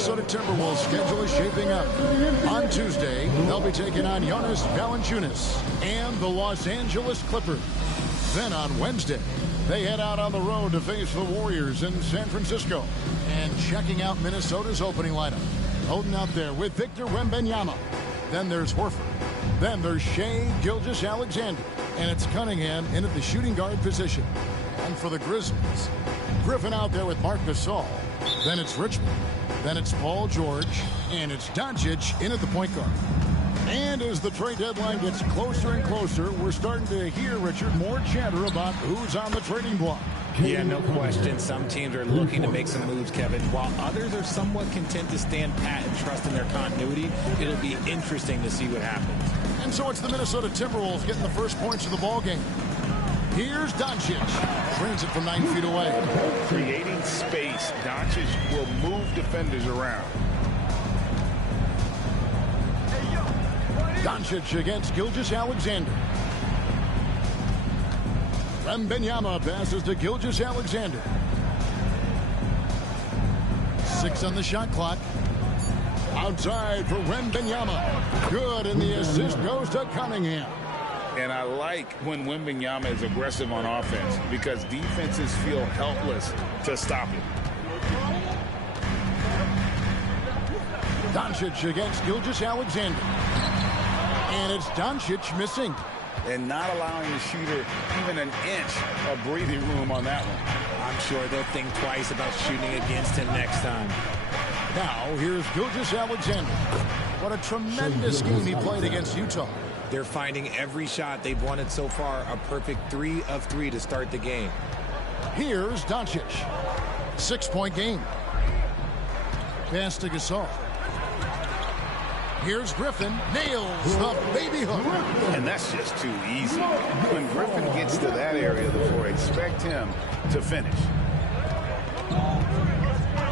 Minnesota Timberwolves schedule is shaping up. On Tuesday, they'll be taking on Jonas Valanciunas and the Los Angeles Clippers. Then on Wednesday, they head out on the road to face the Warriors in San Francisco. And checking out Minnesota's opening lineup. Holding out there with Victor Wembanyama. Then there's Horford. Then there's Shai Gilgeous-Alexander. And it's Cunningham in at the shooting guard position. And for the Grizzlies, Griffin out there with Marc Gasol. Then it's Richmond. Then it's Paul George. And it's Doncic in at the point guard. And as the trade deadline gets closer and closer, we're starting to hear, Richard, more chatter about who's on the trading block. Yeah, no question. Some teams are looking to make some moves, Kevin, while others are somewhat content to stand pat and trust in their continuity. It'll be interesting to see what happens. And so it's the Minnesota Timberwolves getting the first points of the ball game. Here's Doncic. Brings it from 9 feet away. Creating space. Doncic will move defenders around. Doncic against Gilgeous-Alexander. Wembanyama passes to Gilgeous-Alexander. 6 on the shot clock. Outside for Wembanyama. Good, and the assist goes to Cunningham. And I like when Wembanyama is aggressive on offense because defenses feel helpless to stop him. Doncic against Gilgeous-Alexander. And it's Doncic missing. And not allowing the shooter even an inch of breathing room on that one. I'm sure they'll think twice about shooting against him next time. Now, here's Gilgeous-Alexander. What a tremendous game he played against Utah. They're finding every shot they've wanted so far a perfect 3 of 3 to start the game. Here's Doncic. 6-point game. Pass to Gasol. Here's Griffin. Nails the baby hook. And that's just too easy. When Griffin gets to that area of the floor, expect him to finish.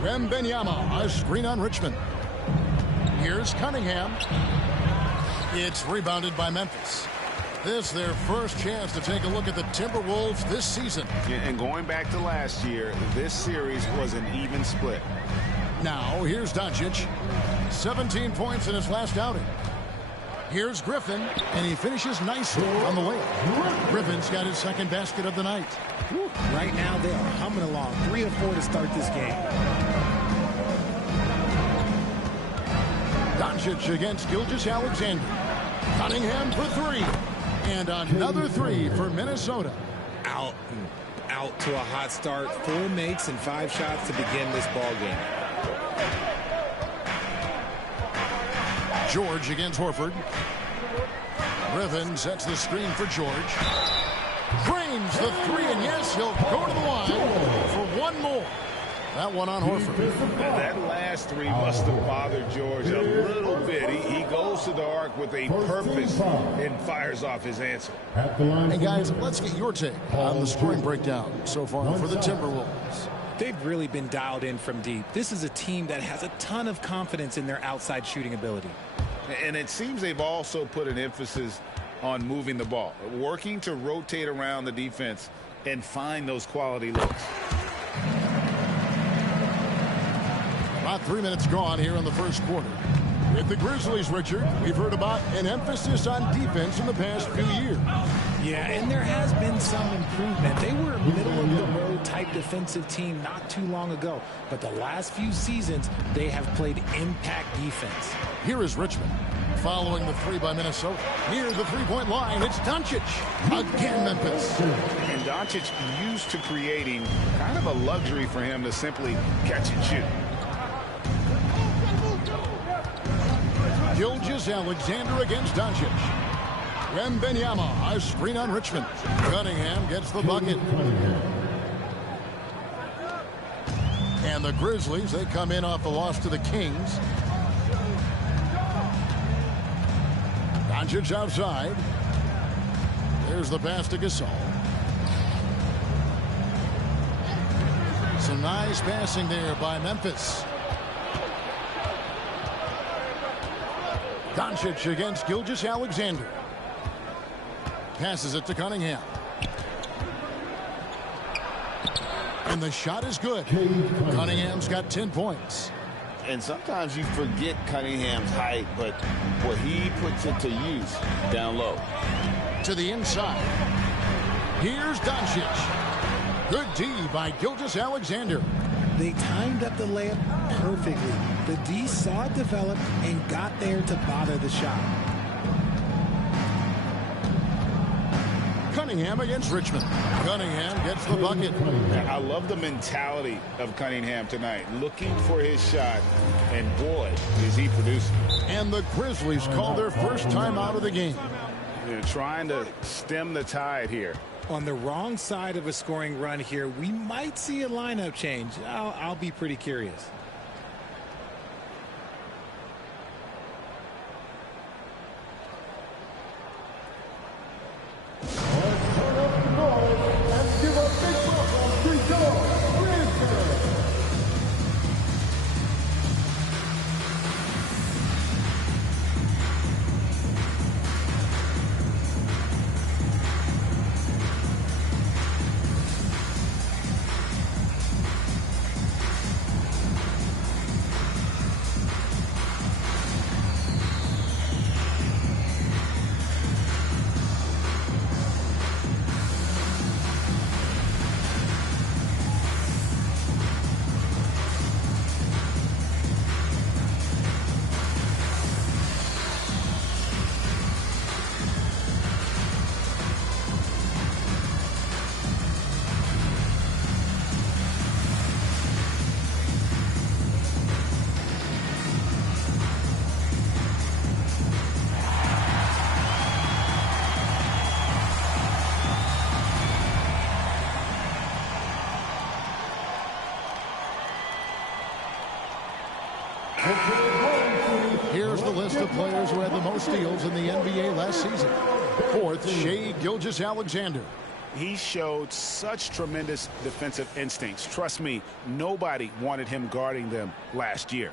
Wembanyama, a screen on Richmond. Here's Cunningham. It's rebounded by Memphis. This their first chance to take a look at the Timberwolves this season. And going back to last year, this series was an even split. Now, here's Doncic. 17 points in his last outing. Here's Griffin, and he finishes nicely on the layup. Griffin's got his second basket of the night. Right now, they are humming along. 3 of 4 to start this game. Doncic against Gilgeous-Alexander. Cunningham for 3. And another 3 for Minnesota. Out to a hot start. 4 makes and 5 shots to begin this ball game. George against Horford. Griffin sets the screen for George. Drains the 3, and yes, he'll go to the line for one more. That one on Horford. And that last 3 must have bothered George a little bit. He goes to the arc with a purpose and fires off his answer. Hey, guys, let's get your take on the scoring breakdown so far for the Timberwolves. They've really been dialed in from deep. This is a team that has a ton of confidence in their outside shooting ability. And it seems they've also put an emphasis on moving the ball, working to rotate around the defense and find those quality looks. About 3 minutes gone here in the first quarter. With the Grizzlies, Richard, we've heard about an emphasis on defense in the past few years. Yeah, and there has been some improvement. They were a middle-of-the-road type defensive team not too long ago. But the last few seasons, they have played impact defense. Here is Richmond, following the 3 by Minnesota. Near the three-point line, it's Doncic. Again, Memphis. And Doncic used to creating kind of a luxury for him to simply catch and shoot. Gilgeous-Alexander against Doncic. Wembanyama, a screen on Richmond. Cunningham gets the bucket. And the Grizzlies, they come in off the loss to the Kings. Doncic outside. There's the pass to Gasol. Some nice passing there by Memphis. Doncic against Gilgeous-Alexander. Passes it to Cunningham. And the shot is good. Cunningham's got 10 points. And sometimes you forget Cunningham's height, but what he puts it to use down low. To the inside. Here's Doncic. Good D by Gilgeous-Alexander. They timed up the layup perfectly. The D saw it develop and got there to bother the shot. Cunningham against Richmond. Cunningham gets the bucket. I love the mentality of Cunningham tonight, looking for his shot, and boy, is he producing. And the Grizzlies call their first time out of the game. They're trying to stem the tide here. On the wrong side of a scoring run here, we might see a lineup change. I'll be pretty curious. Here's the list of players who had the most steals in the NBA last season. Fourth, Shai Gilgeous-Alexander. He showed such tremendous defensive instincts. Trust me, nobody wanted him guarding them last year.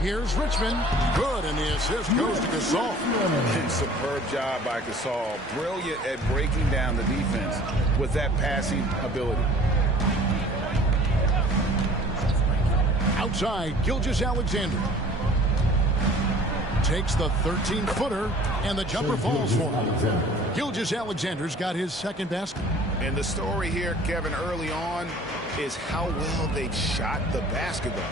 Here's Richmond. Good, and the assist goes to Gasol. Superb job by Gasol. Brilliant at breaking down the defense with that passing ability. Outside, Gilgeous-Alexander. Takes the 13-footer, and the jumper falls for him. Gilgeous-Alexander's got his second basket. And the story here, Kevin, early on is how well they shot the basketball.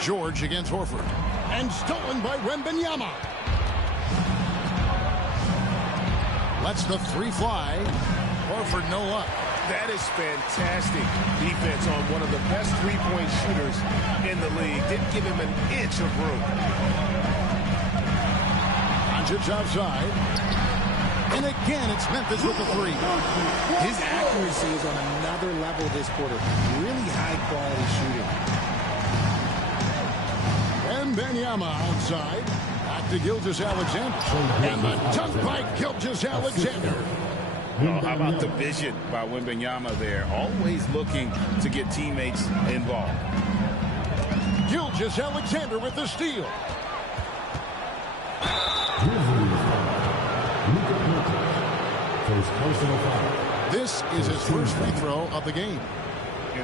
George against Horford. And stolen by Wembanyama. Lets the three fly. Horford no luck. That is fantastic defense on one of the best three-point shooters in the league. Didn't give him an inch of room. Doncic outside. And again, it's Memphis with the three. His accuracy is on another level this quarter. Really high-quality shooting. Wembanyama outside. Back to Gilgeous-Alexander. And the dunk by Gilgeous-Alexander. Oh, how about the vision by Wembanyama there? Always looking to get teammates involved. Gilgeous-Alexander with the steal. This is his first free throw of the game.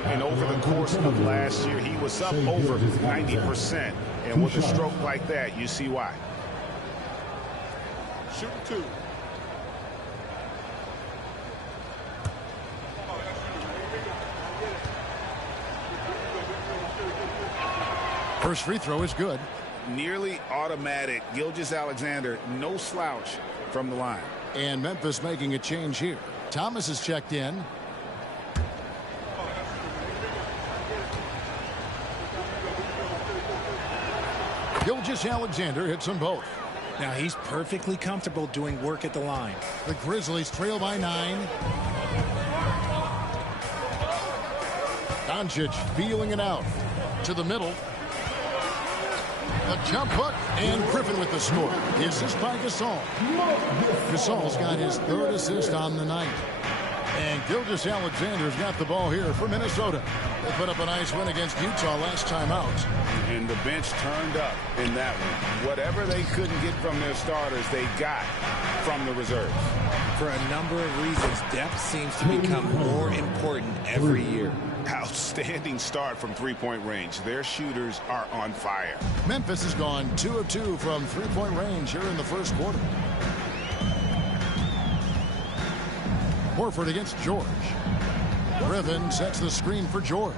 And over the course of last year, he was up over 90%. And with a stroke like that, you see why. Shoot two. First free throw is good. Nearly automatic. Gilgeous-Alexander, no slouch from the line. And Memphis making a change here. Thomas is checked in. Gilgeous-Alexander hits them both. Now he's perfectly comfortable doing work at the line. The Grizzlies trail by 9. Doncic feeling it out. To the middle. A jump hook, and Griffin with the score. The assist by Gasol. Gasol's got his 3rd assist on the night. And Gilgeous-Alexander's got the ball here for Minnesota. They put up a nice win against Utah last time out. And the bench turned up in that one. Whatever they couldn't get from their starters, they got from the reserves. For a number of reasons, depth seems to become more important every year. Outstanding start from three-point range. Their shooters are on fire. Memphis has gone 2 of 2 from three-point range here in the first quarter. Horford against George. Griffin sets the screen for George.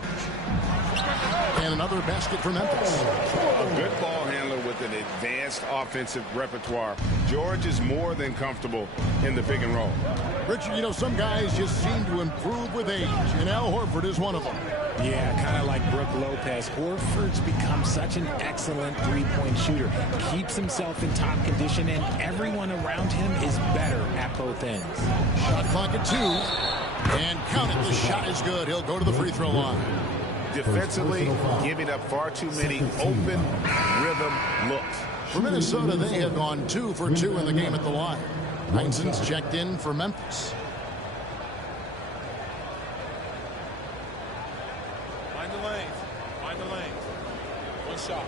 And another basket for Memphis. A good ball handler with an advanced offensive repertoire. George is more than comfortable in the pick and roll. Richard, you know, some guys just seem to improve with age, and Al Horford is one of them. Yeah, kind of like Brook Lopez. Horford's become such an excellent three-point shooter. Keeps himself in top condition, and everyone around him is better at both ends. Shot clock at 2. And count it, the shot is good. He'll go to the free throw line. Defensively, giving up far too many open rhythm looks. For Minnesota, they have gone 2 for 2 in the game at the line. Heinsohn's checked in for Memphis. Find the lanes. Find the lanes. One shot.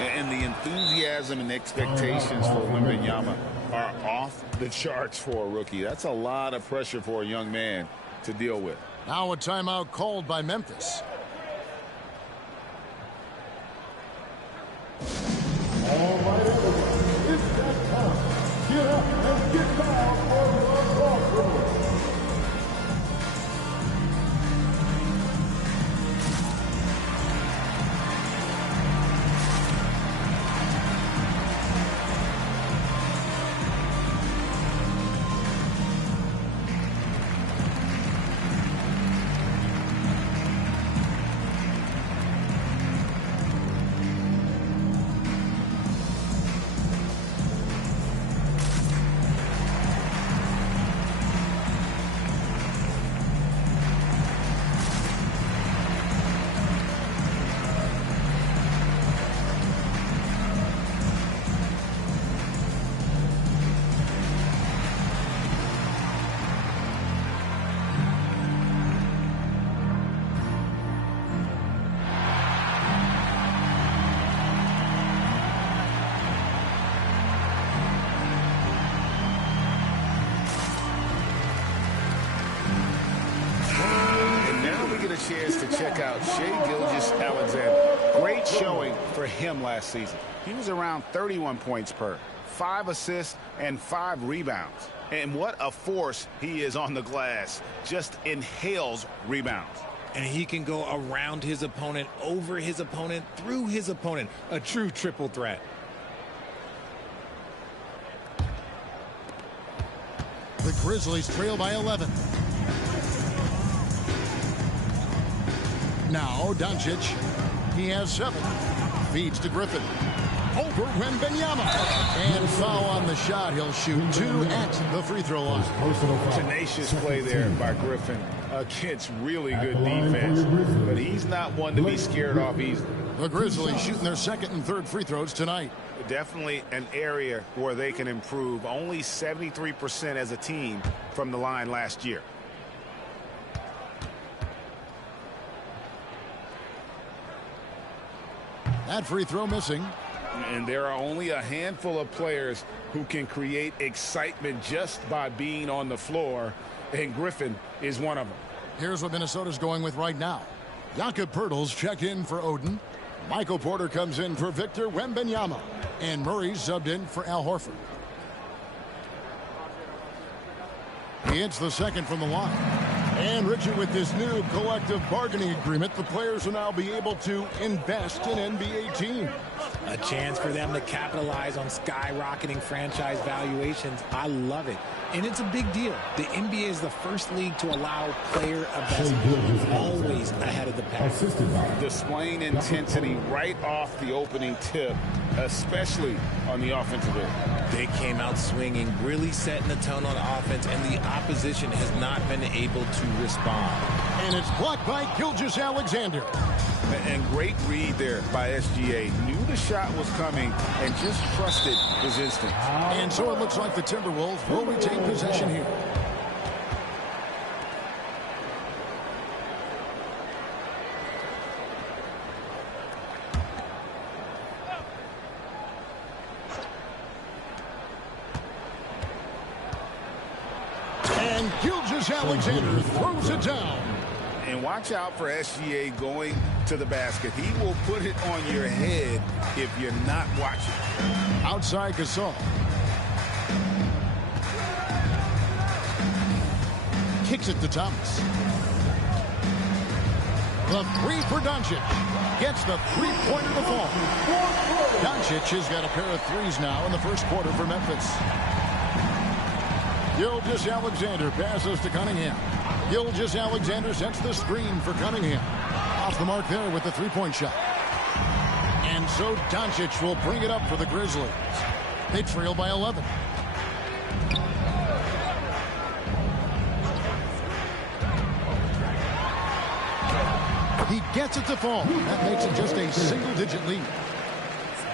And the enthusiasm and expectations for Wembanyama are off the charts for a rookie. That's a lot of pressure for a young man to deal with. Now a timeout called by Memphis. All right, everyone, it's that time. Get up and get down for your crossroads. Chance to check out Shai Gilgeous-Alexander. Great showing for him last season. He was around 31 points per, 5 assists, and 5 rebounds. And what a force he is on the glass. Just inhales rebounds. And he can go around his opponent, over his opponent, through his opponent. A true triple threat. The Grizzlies trail by 11. Now Doncic, he has 7, feeds to Griffin, over Wembanyama, and foul on the shot. He'll shoot 2 at the free throw line. Tenacious play there by Griffin against really good defense, but he's not one to be scared off easily. The Grizzlies shooting their 2nd and 3rd free throws tonight. Definitely an area where they can improve. Only 73% as a team from the line last year. That free throw missing. And there are only a handful of players who can create excitement just by being on the floor, and Griffin is one of them. Here's what Minnesota's going with right now. Jakob Poeltl's check in for Oden. Michael Porter comes in for Victor Wembanyama. And Murray's subbed in for Al Horford. He hits the 2nd from the line. And Richard, with this new collective bargaining agreement, the players will now be able to invest in NBA teams. A chance for them to capitalize on skyrocketing franchise valuations. I love it. And it's a big deal. The NBA is the first league to allow player of basketball always ahead of the pack. Displaying intensity right off the opening tip, especially on the offensive end. They came out swinging, really setting the tone on offense, and the opposition has not been able to respond. And it's blocked by Gilgeous-Alexander. And great read there by SGA. Knew the shot was coming and just trusted his instinct. And so it looks like the Timberwolves will retain possession here. And Gilgeous-Alexander throws it down. And watch out for SGA going to the basket. He will put it on your head if you're not watching. Outside Gasol. Kicks it to Thomas. The three for Doncic. Gets the three-pointer to fall. Doncic has got a pair of threes now in the first quarter for Memphis. Gilgeous-Alexander passes to Cunningham. Gilgeous-Alexander sets the screen for Cunningham. Off the mark there with the three-point shot. And so Doncic will bring it up for the Grizzlies. They trail by 11. He gets it to fall. That makes it just a single-digit lead.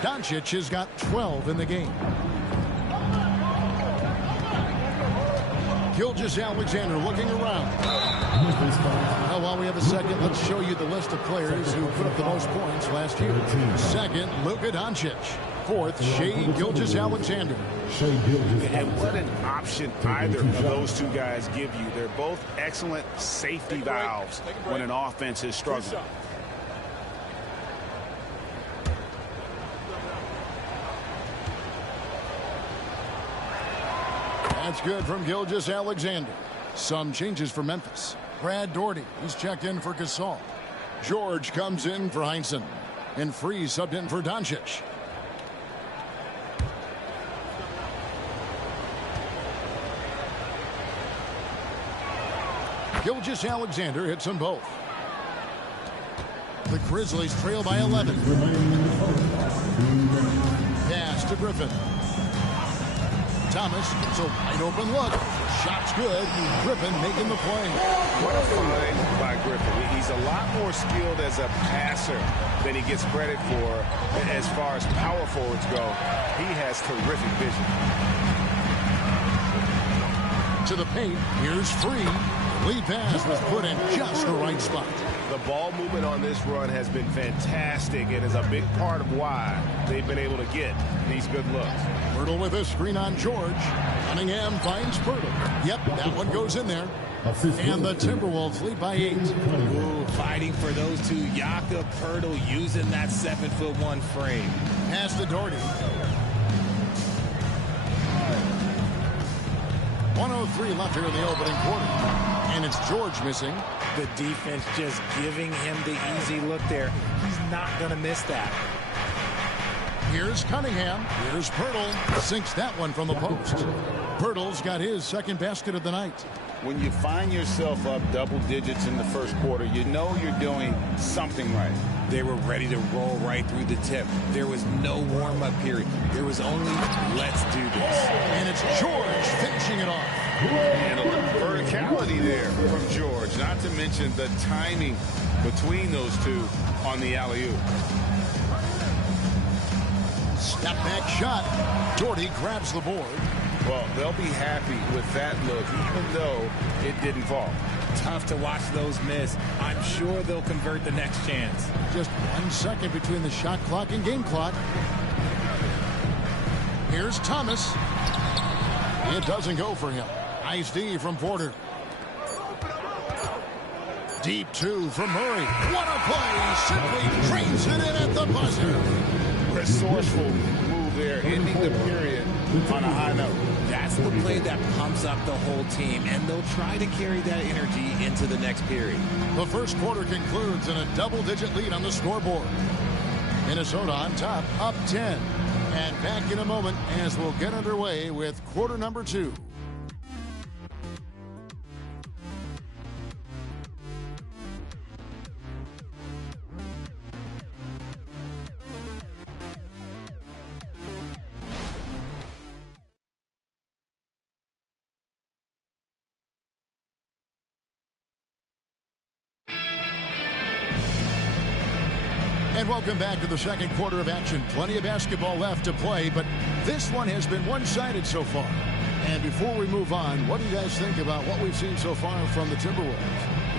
Doncic has got 12 in the game. Gilgeous-Alexander looking around. Now, while we have a second, let's show you the list of players who put up the most points last year. Second, Luka Doncic. Fourth, Shai Gilgeous-Alexander. And what an option either of those two guys give you. They're both excellent safety valves when an offense is struggling. That's good from Gilgeous-Alexander. Some changes for Memphis. Brad Daugherty, he's checked in for Gasol. George comes in for Heinsohn. And Free subbed in for Doncic. Gilgeous-Alexander hits them both. The Grizzlies trail by 11. Pass to Griffin. Thomas gets a wide open look. Shot's good. Griffin making the play. What a find by Griffin. He's a lot more skilled as a passer than he gets credit for as far as power forwards go. He has terrific vision. To the paint. Here's Free. Lead pass was put in just the right spot. The ball movement on this run has been fantastic and is a big part of why they've been able to get these good looks. Pirtle with a screen on George. Cunningham finds Pirtle. Yep, that one goes in there. And the Timberwolves lead by 8. Ooh, fighting for those two. Jakob Pirtle using that 7'1" frame. Pass to Daugherty. 1:03 left here in the opening quarter. And it's George missing. The defense just giving him the easy look there. He's not going to miss that. Here's Cunningham. Here's Pirtle. Sinks that one from the post. Pirtle's got his second basket of the night. When you find yourself up double digits in the first quarter, you know you're doing something right. They were ready to roll right through the tip. There was no warm-up period. There was only, let's do this. And it's George finishing it off. And a little verticality there from George, not to mention the timing between those two on the alley-oop. Step back shot. Daugherty grabs the board. Well, they'll be happy with that look, even though it didn't fall. Tough to watch those miss. I'm sure they'll convert the next chance. Just 1 second between the shot clock and game clock. Here's Thomas. It doesn't go for him. Nice D from Porter. Deep 2 from Murray. What a play. Simply trains it in at the buzzer. Resourceful move there, ending the period on a high note. That's the play that pumps up the whole team, and they'll try to carry that energy into the next period. The first quarter concludes in a double-digit lead on the scoreboard. Minnesota on top, up 10. And back in a moment as we'll get underway with quarter number 2. And welcome back to the second quarter of action. Plenty of basketball left to play, but this one has been one-sided so far. And before we move on, what do you guys think about what we've seen so far from the Timberwolves?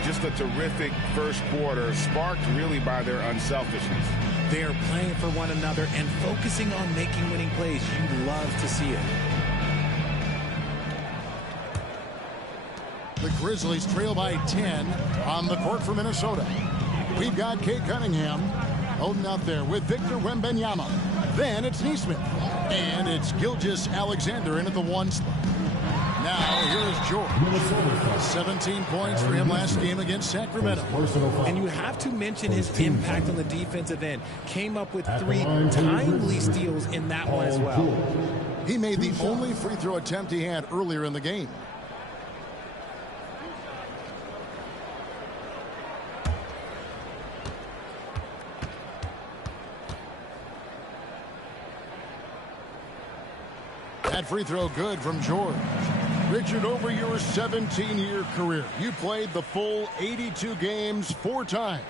Just a terrific first quarter, sparked really by their unselfishness. They are playing for one another and focusing on making winning plays. You love to see it. The Grizzlies trail by 10 on the court for Minnesota. We've got Kate Cunningham holding out there with Victor Wembanyama. Then it's Neesmith. And it's Gilgeous-Alexander in at the 1 spot. Now here's George. 17 points for him last game against Sacramento. And you have to mention his impact on the defensive end. Came up with 3 timely steals in that one as well. He made the only free throw attempt he had earlier in the game. That free throw good from George. Richard, over your 17-year career, you played the full 82 games 4 times.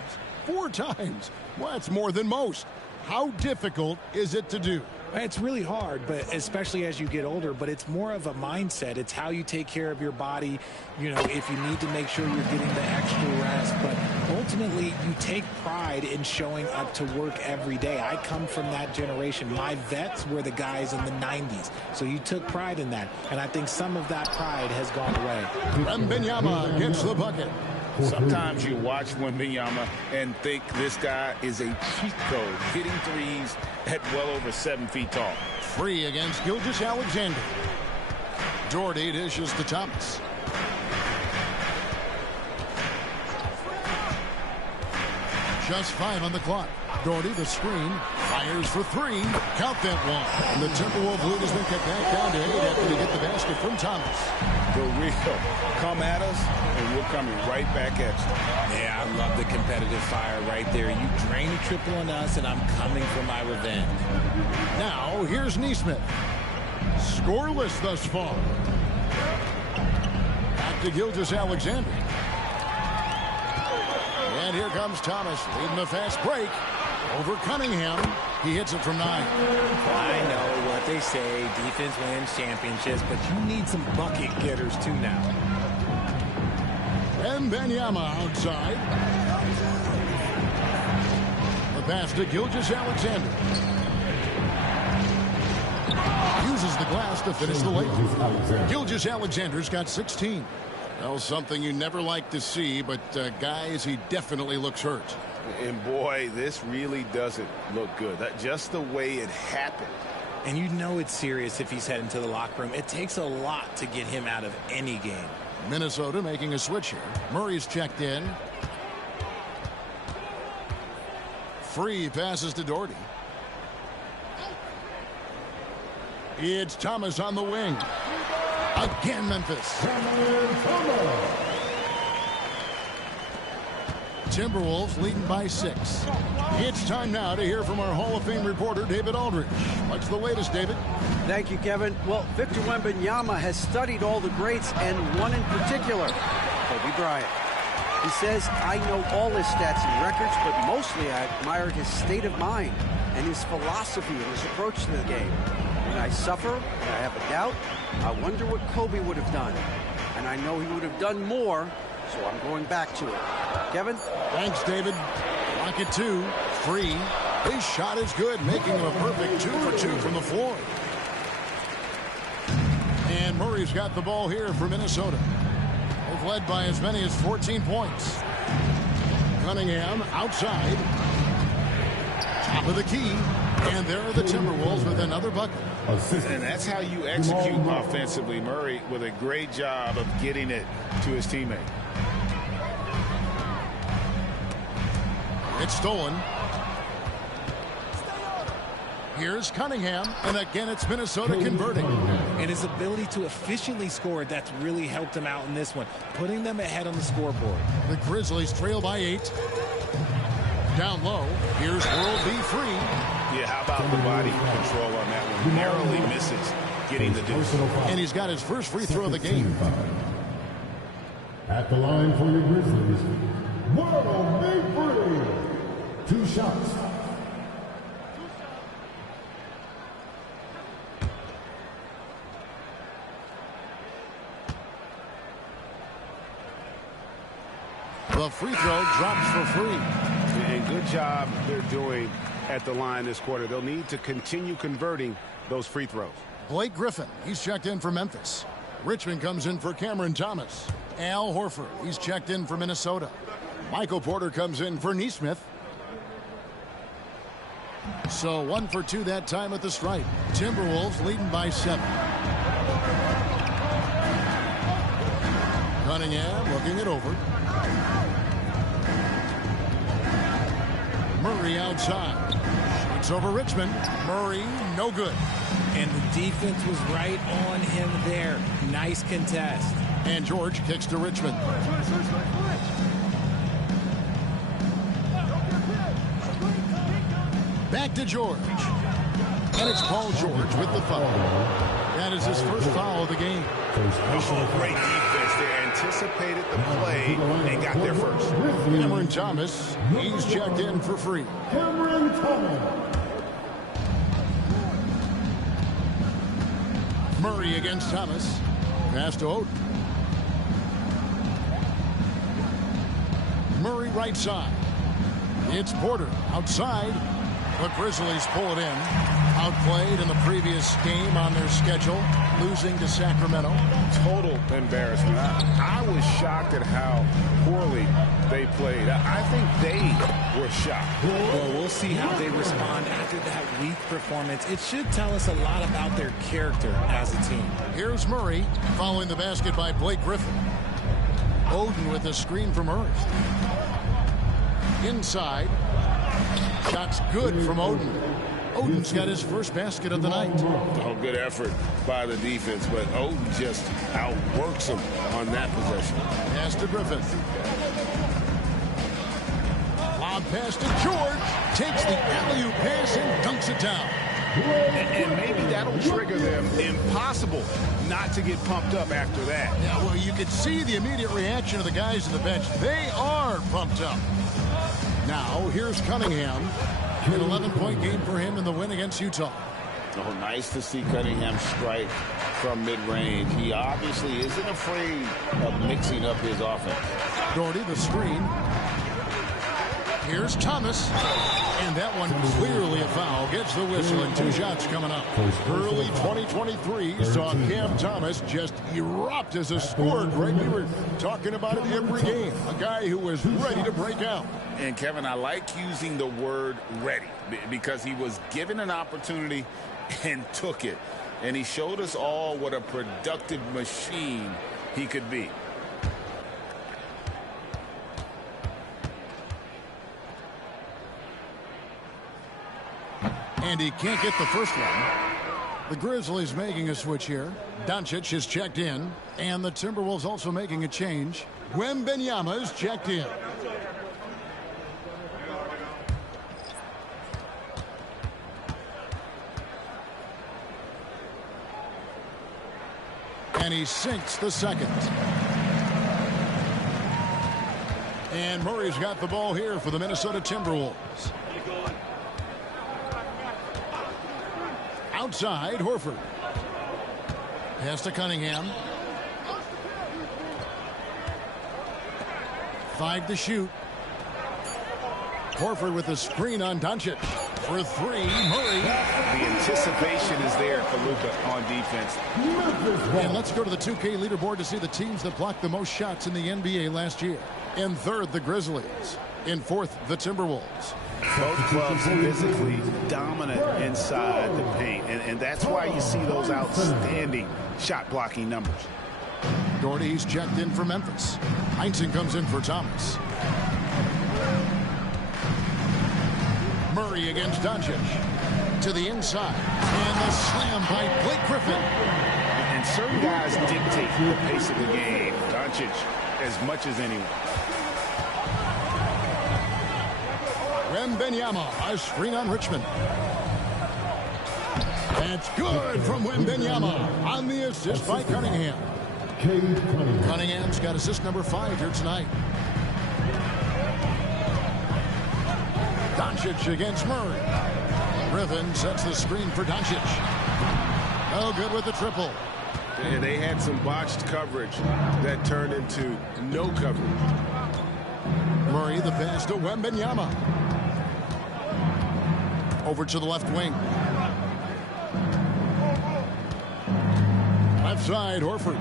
4 times. Well, that's more than most. How difficult is it to do? It's really hard, but especially as you get older, but it's more of a mindset. It's how you take care of your body, you know, if you need to make sure you're getting the extra rest. But ultimately, you take pride in showing up to work every day. I come from that generation. My vets were the guys in the 90s. So you took pride in that. And I think some of that pride has gone away. Wembanyama gets the bucket. Sometimes you watch Wembanyama and think this guy is a cheat code, hitting threes at well over 7 feet tall. Free against Gilgeous-Alexander. Doherty dishes to Thomas. Just 5 on the clock. Doherty, the screen, fires for 3. Count that one. And the Timberwolves lead has been cut back down to 8 after they get the basket from Thomas. For real. Come at us, and we're coming right back at you. Yeah, I love the competitive fire right there. You drain a triple on us, and I'm coming for my revenge. Now, here's Neesmith. Scoreless thus far. Back to Gilgeous-Alexander. And here comes Thomas leading the fast break over Cunningham. He hits it from 9. I know what they say, defense wins championships, but you need some bucket getters too now. Wembanyama outside. The pass to Gilgeous-Alexander. Uses the glass to finish the layup. Gilgeous-Alexander's got 16. Well, something you never like to see, but guys, he definitely looks hurt. And boy, this really doesn't look good. Just the way it happened. And you know it's serious if he's heading to the locker room. It takes a lot to get him out of any game. Minnesota making a switch here. Murray's checked in. Free passes to Doherty. It's Thomas on the wing. Again, Memphis. Timberwolves leading by 6. It's time now to hear from our Hall of Fame reporter, David Aldridge. What's the latest, David? Thank you, Kevin. Well, Victor Wembanyama has studied all the greats and one in particular, Kobe Bryant. He says, I know all his stats and records, but mostly I admired his state of mind and his philosophy and his approach to the game. When I suffer and I have a doubt, I wonder what Kobe would have done. And I know he would have done more, so I'm going back to it. Kevin? Thanks, David. Rocket 2, free. His shot is good, making him a perfect 2 for 2 from the floor. And Murray's got the ball here for Minnesota. They've led by as many as 14 points. Cunningham outside. Top of the key. And there are the Timberwolves with another bucket. And that's how you execute offensively. Murray with a great job of getting it to his teammate. It's stolen. Here's Cunningham, and again it's Minnesota converting. And his ability to efficiently score, that's really helped him out in this one, putting them ahead on the scoreboard. The Grizzlies trail by 8. Down low, here's World B3. Yeah, how about the body control on that one? Narrowly misses getting the deuce. And he's got his first free throw of the game. At the line for your Grizzlies, World B3. 2 shots. The free throw drops for free. And good job they're doing at the line this quarter. They'll need to continue converting those free throws. Blake Griffin, he's checked in for Memphis. Richmond comes in for Cameron Thomas. Al Horford, he's checked in for Minnesota. Michael Porter comes in for Nesmith. So 1 for 2 that time at the stripe. Timberwolves leading by 7. Cunningham looking it over. Murray outside. Shoots over Richmond. Murray, no good. And the defense was right on him there. Nice contest. And George kicks to Richmond. Back to George. And it's Paul George with the foul. That is his first foul of the game. Oh, great defense there. Anticipated the play and got there first. Cameron Thomas, he's checked in for free. Cameron Thomas. Murray against Thomas. Pass to Oden. Murray right side. It's Porter outside. The Grizzlies pull it in. Outplayed in the previous game on their schedule, losing to Sacramento. Total embarrassment. I was shocked at how poorly they played. I think they were shocked. Well, we'll see how they respond after that weak performance. It should tell us a lot about their character as a team. Here's Murray following the basket by Blake Griffin. Oden with a screen from Hurst. Inside. Shots good from Oden. Oden's got his first basket of the night. Oh, good effort by the defense, but Oden just outworks him on that possession. Pass to Griffin. Lob pass to George. Takes the alley-oop pass and dunks it down. And maybe that'll trigger them. Impossible not to get pumped up after that. Yeah, well, you could see the immediate reaction of the guys on the bench. They are pumped up. Now, here's Cunningham. An 11-point game for him in the win against Utah. Oh, nice to see Cunningham strike from mid-range. He obviously isn't afraid of mixing up his offense. Doherty, the screen. Here's Thomas. And that one clearly a foul. Gets the whistle and 2 shots coming up. Early 2023 saw Cam Thomas just erupt as a scorer. Greg, we were talking about it every game. A guy who was ready to break out. And, Kevin, I like using the word ready because he was given an opportunity and took it. And he showed us all what a productive machine he could be. And he can't get the first one. The Grizzlies making a switch here. Doncic is checked in. And the Timberwolves also making a change. Wembanyama is checked in. And he sinks the second. And Murray's got the ball here for the Minnesota Timberwolves. Outside, Horford. Pass to Cunningham. 5 to shoot. Horford with a screen on Doncic. For 3, Murray. The anticipation is there for Luka on defense. And let's go to the 2K leaderboard to see the teams that blocked the most shots in the NBA last year. In 3rd, the Grizzlies. In 4th, the Timberwolves. Both clubs physically dominant inside the paint. And that's why you see those outstanding shot blocking numbers. Doherty, he's checked in for Memphis. Heinsohn comes in for Thomas. Murray against Doncic. To the inside. And the slam by Blake Griffin. And certain guys dictate the pace of the game. Doncic as much as anyone. Wembanyama, a screen on Richmond. That's good from Wembanyama on the assist by Cunningham. Cunningham's got assist number 5 here tonight. Doncic against Murray. Griffin sets the screen for Doncic. Oh, good with the triple. And they had some botched coverage that turned into no coverage. Murray, the pass to Wembanyama. Over to the left wing. Left side, Horford.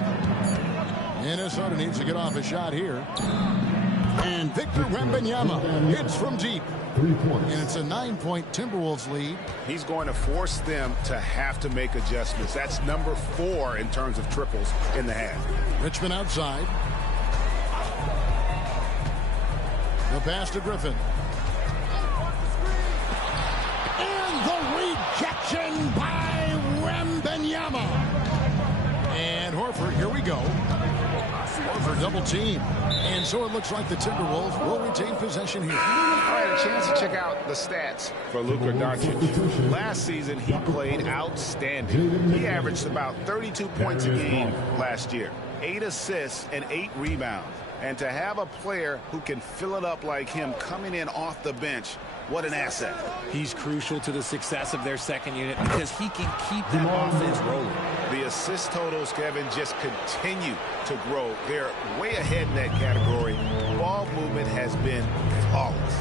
Minnesota needs to get off a shot here. And Victor Wembanyama hits from deep. 3 points. And it's a 9-point Timberwolves lead. He's going to force them to have to make adjustments. That's number 4 in terms of triples in the half. Richmond outside. The pass to Griffin. And the rejection by Wembanyama. And Horford, here we go. Horford double team. And so it looks like the Timberwolves will retain possession here. I had a chance to check out the stats for Luka Doncic. Last season, he played outstanding. He averaged about 32 points a game last year, 8 assists and 8 rebounds. And to have a player who can fill it up like him coming in off the bench, what an asset. He's crucial to the success of their second unit because he can keep that offense rolling. The assist totals, Kevin, just continue to grow. They're way ahead in that category. Ball movement has been flawless.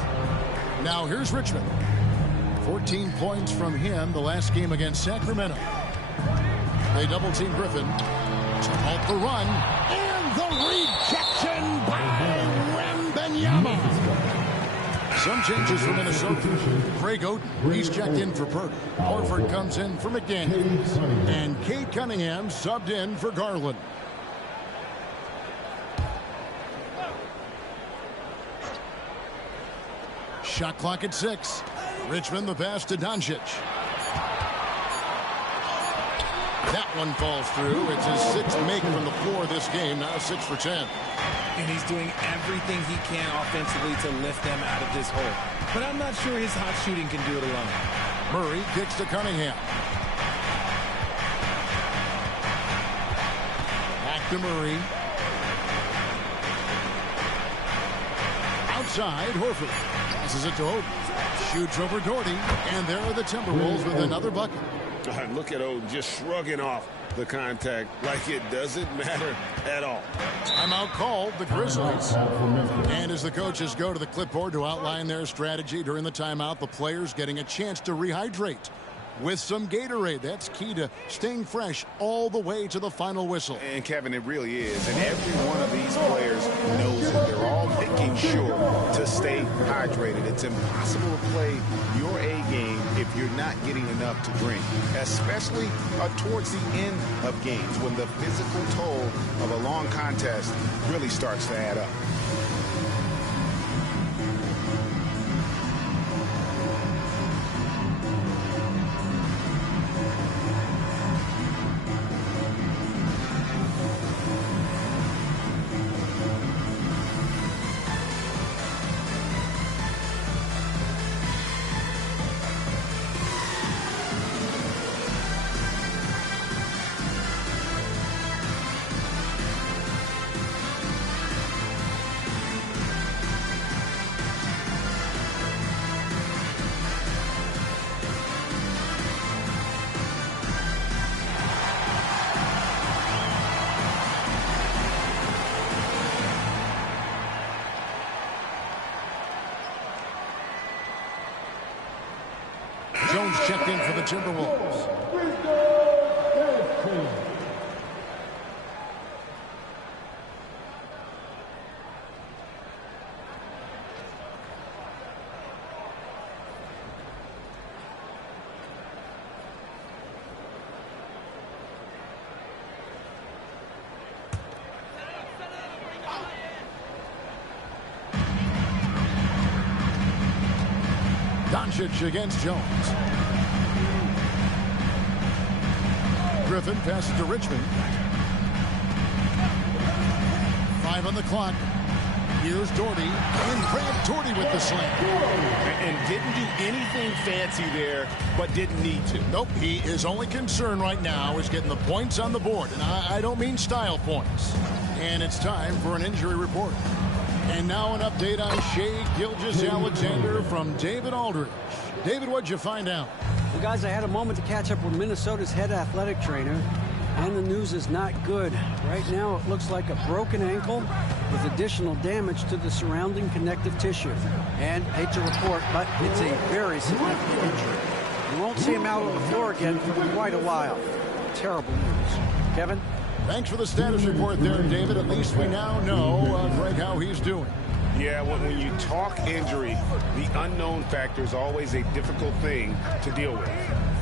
Now here's Richmond. 14 points from him the last game against Sacramento. They double team Griffin to halt the run. And the rejection by Wembanyama. Some changes for Minnesota. Craig Oden, he's checked in for Pert. Horford comes in for McDaniels. And Cade Cunningham subbed in for Garland. Shot clock at 6. Richmond the pass to Doncic. That one falls through. It's his 6th make from the floor this game. Now 6 for 10. And he's doing everything he can offensively to lift them out of this hole. But I'm not sure his hot shooting can do it alone. Murray kicks to Cunningham. Back to Murray. Outside, Horford. Passes it to Oden. Shoots over Doherty. And there are the Timberwolves with another bucket. Look at Oden just shrugging off the contact like it doesn't matter at all. Timeout called, the Grizzlies. And as the coaches go to the clipboard to outline their strategy during the timeout, the players getting a chance to rehydrate with some Gatorade. That's key to staying fresh all the way to the final whistle. And Kevin, it really is. And every one of these players knows it. They're all making sure to stay hydrated. It's impossible to play your A game if you're not getting enough to drink, especially towards the end of games when the physical toll of a long contest really starts to add up. Jones checked in for the Timberwolves. Doncic against Jones. Griffin passes to Richmond. 5 on the clock. Here's Doherty. And Brad Doherty with the slam. And didn't do anything fancy there, but didn't need to. Nope. His only concern right now is getting the points on the board. And I don't mean style points. And it's time for an injury report. And now an update on Shai Gilgeous-Alexander from David Aldridge. David, what'd you find out? Well, guys, I had a moment to catch up with Minnesota's head athletic trainer, and the news is not good. Right now, it looks like a broken ankle with additional damage to the surrounding connective tissue. And hate to report, but it's a very significant injury. You won't see him out on the floor again for quite a while. Terrible news. Kevin? Thanks for the status report there, David. At least we now know, Greg, how he's doing. Yeah, when you talk injury, the unknown factor is always a difficult thing to deal with.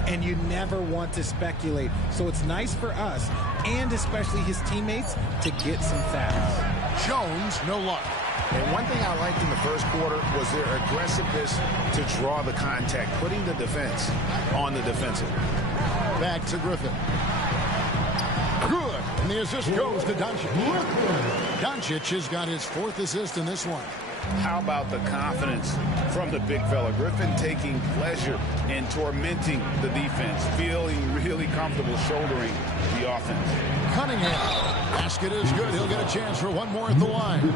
And you never want to speculate. So it's nice for us, and especially his teammates, to get some facts. Jones, no luck. And one thing I liked in the first quarter was their aggressiveness to draw the contact, putting the defense on the defensive. Back to Griffin. Good. And the assist goes to Doncic. Doncic has got his 4th assist in this one. How about the confidence from the big fella? Griffin taking pleasure in tormenting the defense, feeling really comfortable shouldering the offense. Cunningham. Basket is good. He'll get a chance for one more at the line.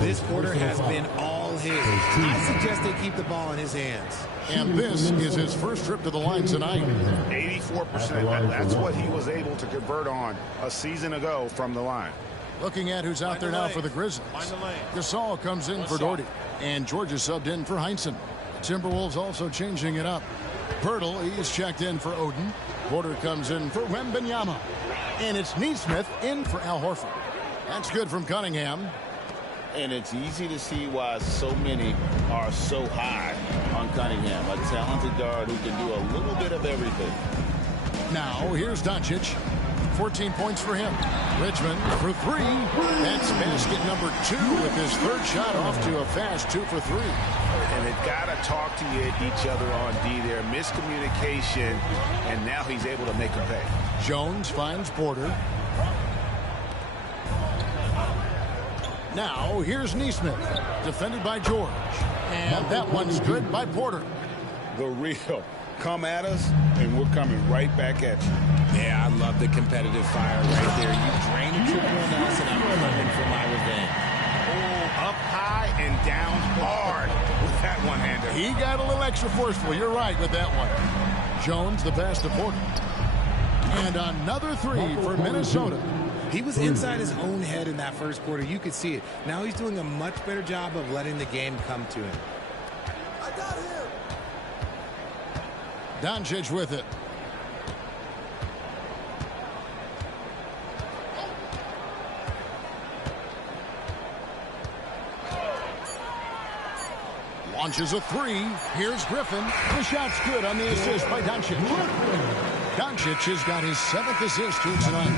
This quarter has been all his. I suggest they keep the ball in his hands. And this is his first trip to the line tonight. 84%. That's what he was able to convert on a season ago from the line. Looking at who's out there now for the Grizzlies. Gasol comes in for Doherty. And Georgia subbed in for Heinsohn. Timberwolves also changing it up. Pirtle, he's checked in for Oden. Porter comes in for Wembanyama. And it's Neesmith in for Al Horford. That's good from Cunningham. And it's easy to see why so many are so high on Cunningham. A talented guard who can do a little bit of everything. Now, here's Doncic. 14 points for him. Richmond for 3. That's basket number 2 with his 3rd shot off to a fast 2 for 3. And they've got to talk to each other on D there. Miscommunication, and now he's able to make a pay. Jones finds Porter. Now, here's Neesmith, defended by George. And that one's good by Porter. The real. Come at us, and we're coming right back at you. Yeah, I love the competitive fire right there. You drain a triple on us, and I'm coming for my revenge. Oh, up high and down hard with that one-hander. He got a little extra forceful. You're right with that one. Jones, the pass to Porter. And another 3 for Minnesota. He was inside his own head in that first quarter. You could see it. Now he's doing a much better job of letting the game come to him. I got him. Doncic with it. Launches a 3. Here's Griffin. The shot's good on the assist by Doncic. Doncic has got his 7th assist here tonight.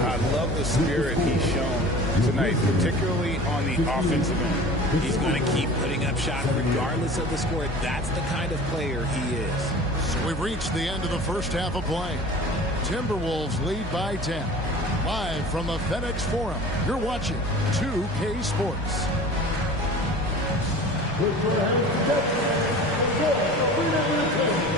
I love the spirit he's shown tonight, particularly on the offensive end. He's going to keep putting up shots regardless of the score. That's the kind of player he is. So we've reached the end of the first half of play. Timberwolves lead by 10. Live from the FedEx Forum, you're watching 2K Sports. Put your hands together for the freedom.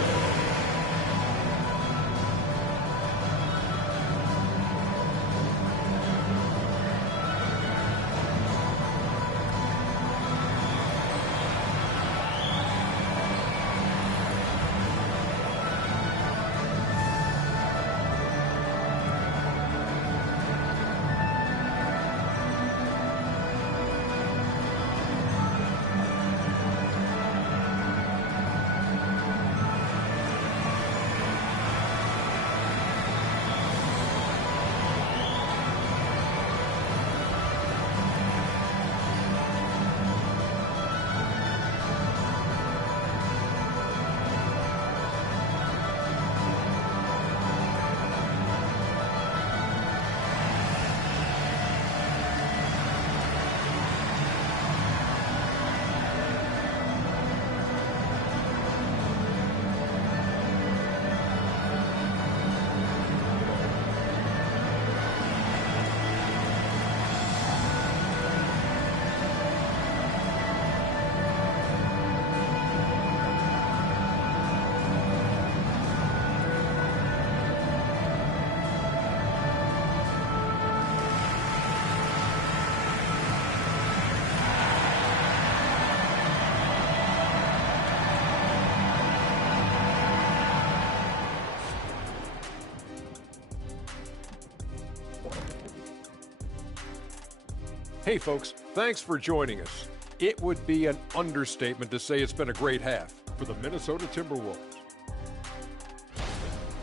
Hey, folks, thanks for joining us. It would be an understatement to say it's been a great half for the Minnesota Timberwolves.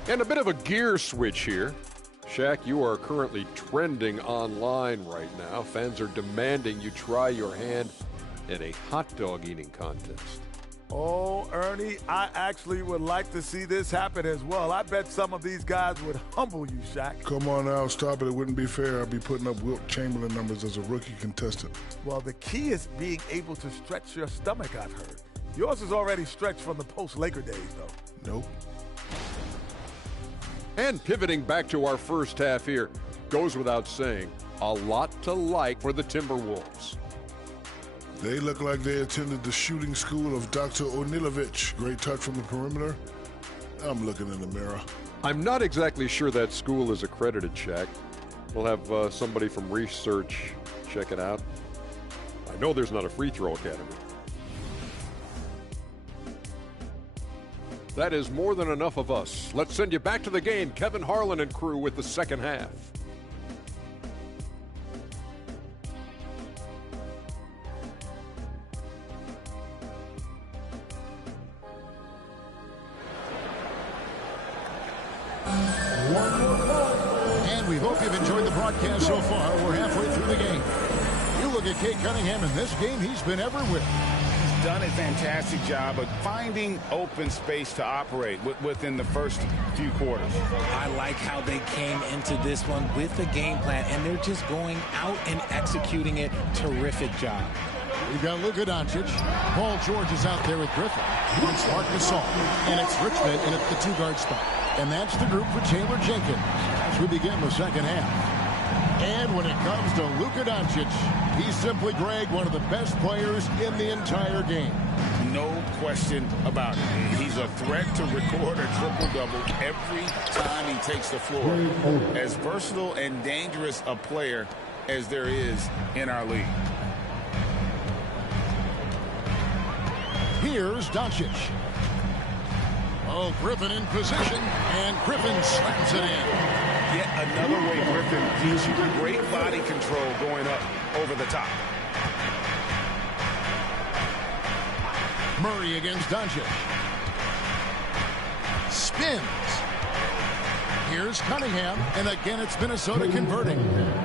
And a bit of a gear switch here. Shaq, you are currently trending online right now. Fans are demanding you try your hand at a hot dog eating contest. Oh, Ernie, I actually would like to see this happen as well. I bet some of these guys would humble you, Shaq. Come on now, stop it. It wouldn't be fair. I'd be putting up Wilt Chamberlain numbers as a rookie contestant. Well, the key is being able to stretch your stomach, I've heard. Yours is already stretched from the post-Laker days, though. Nope. And pivoting back to our first half here, goes without saying, a lot to like for the Timberwolves. They look like they attended the shooting school of Dr. Onilovich. Great touch from the perimeter. I'm looking in the mirror. I'm not exactly sure that school is accredited, Shaq. We'll have somebody from research check it out. I know there's not a free throw academy. That is more than enough of us. Let's send you back to the game. Kevin Harlan and crew with the second half. And we hope you've enjoyed the broadcast so far. We're halfway through the game. You look at Cade Cunningham in this game, he's been everywhere. Done a fantastic job of finding open space to operate within the first few quarters. I like how they came into this one with a game plan, and they're just going out and executing it. Terrific job. We've got Luka Doncic. Paul George is out there with Griffin. It's Mark Gasol. And it's Richmond in at the two-guard spot. And that's the group for Taylor Jenkins as we begin the second half. And when it comes to Luka Doncic, he's simply, Greg, one of the best players in the entire game. No question about it. He's a threat to record a triple-double every time he takes the floor. As versatile and dangerous a player as there is in our league. Here's Doncic. Oh, Griffin in position, and Griffin slams it in. Yet another way Griffin gives you great body control going up over the top. Murray against Doncic. Spins. Here's Cunningham, and again it's Minnesota converting.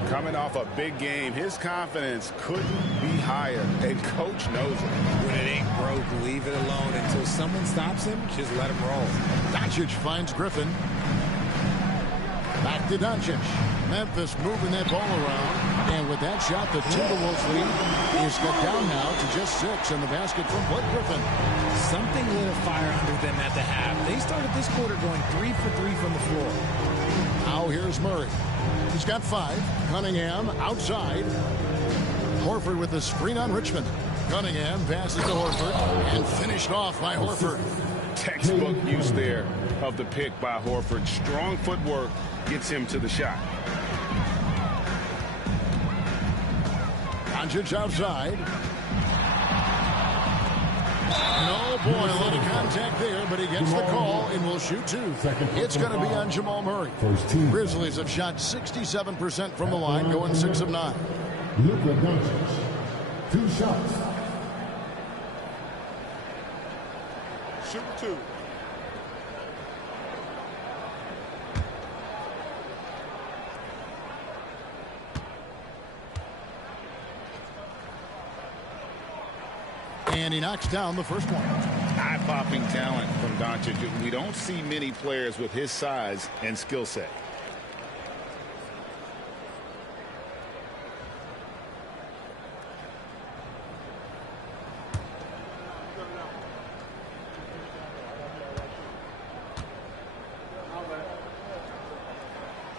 Coming off a big game, his confidence couldn't be higher, and coach knows it. When it ain't broke, leave it alone until someone stops him. Just let him roll. Doncic finds Griffin. Back to Doncic. Memphis moving that ball around. And with that shot, the Timberwolves lead is cut down now to just 6 in the basket from Blake Griffin. Something lit a fire under them at the half. They started this quarter going 3 for 3 from the floor. Now here's Murray. He's got 5. Cunningham outside. Horford with the screen on Richmond. Cunningham passes to Horford and finished off by Horford. Textbook use there of the pick by Horford. Strong footwork gets him to the shot. Doncic outside. No, boy, a lot of contact there, but he gets the call and will shoot 2. It's going to be on Jamal Murray. Grizzlies have shot 67% from the line, going 6 of 9. Luka Doncic, 2 shots. Shoot 2. And he knocks down the first one. Eye-popping talent from Doncic. We don't see many players with his size and skill set.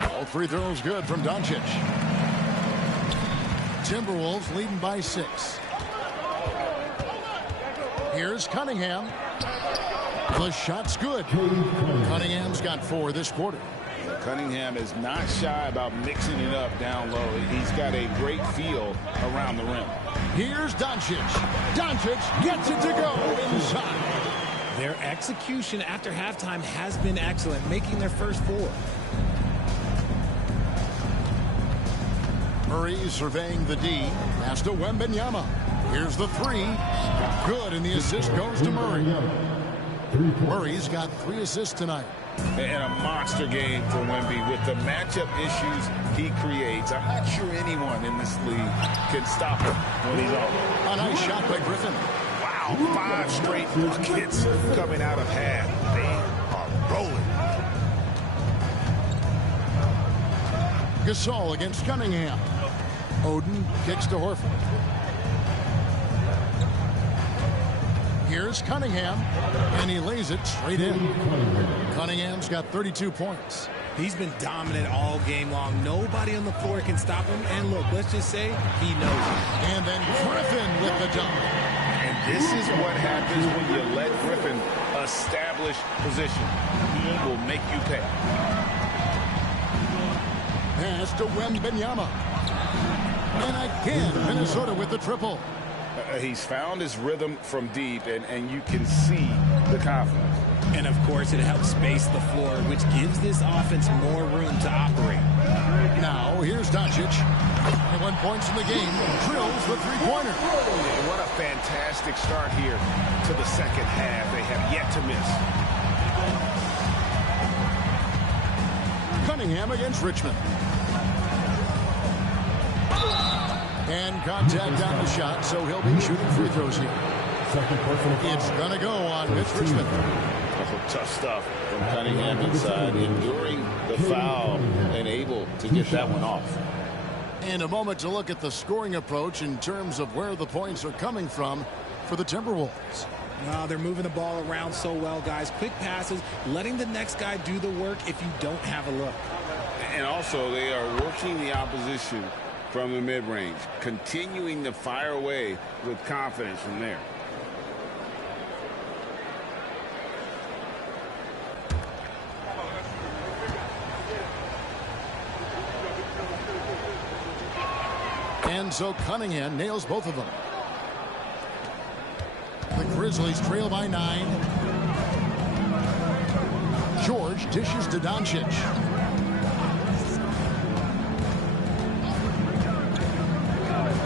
All free throws good from Doncic. Timberwolves leading by 6. Here's Cunningham. The shot's good. Cunningham's got 4 this quarter. Cunningham is not shy about mixing it up down low. He's got a great feel around the rim. Here's Doncic. Doncic gets it to go inside. Their execution after halftime has been excellent, making their first 4. Murray surveying the D. Pass to Wembanyama. Here's the three. Good, and the assist goes to Murray. Murray's got 3 assists tonight. And a monster game for Wemby with the matchup issues he creates. I'm not sure anyone in this league can stop him when he's on. A nice shot by Griffin. Wow, 5 straight buckets coming out of half. They are rolling. Gasol against Cunningham. Oden kicks to Horford. Here's Cunningham, and he lays it straight in. Cunningham's got 32 points. He's been dominant all game long. Nobody on the floor can stop him. And look, let's just say he knows it. And then Griffin with the dunk. And this is what happens when you let Griffin establish position. He will make you pay. Pass to Wembanyama. And again, Minnesota with the triple. He's found his rhythm from deep, and you can see the confidence. And, of course, it helps space the floor, which gives this offense more room to operate. Now, here's Doncic. 21 points in the game. Drills the three-pointer. What a fantastic start here to the second half. They have yet to miss. Cunningham against Richmond. And contact on the shot, so he'll be shooting free throws here. It's going to go on Mitch Richmond. Oh, tough stuff from Cunningham inside, enduring the foul and able to get that one off. And a moment to look at the scoring approach in terms of where the points are coming from for the Timberwolves. Oh, they're moving the ball around so well, guys. Quick passes, letting the next guy do the work if you don't have a look. And also, they are working the opposition from the mid-range, continuing to fire away with confidence from there. And so Cunningham nails both of them. The Grizzlies trail by 9. George dishes to Doncic.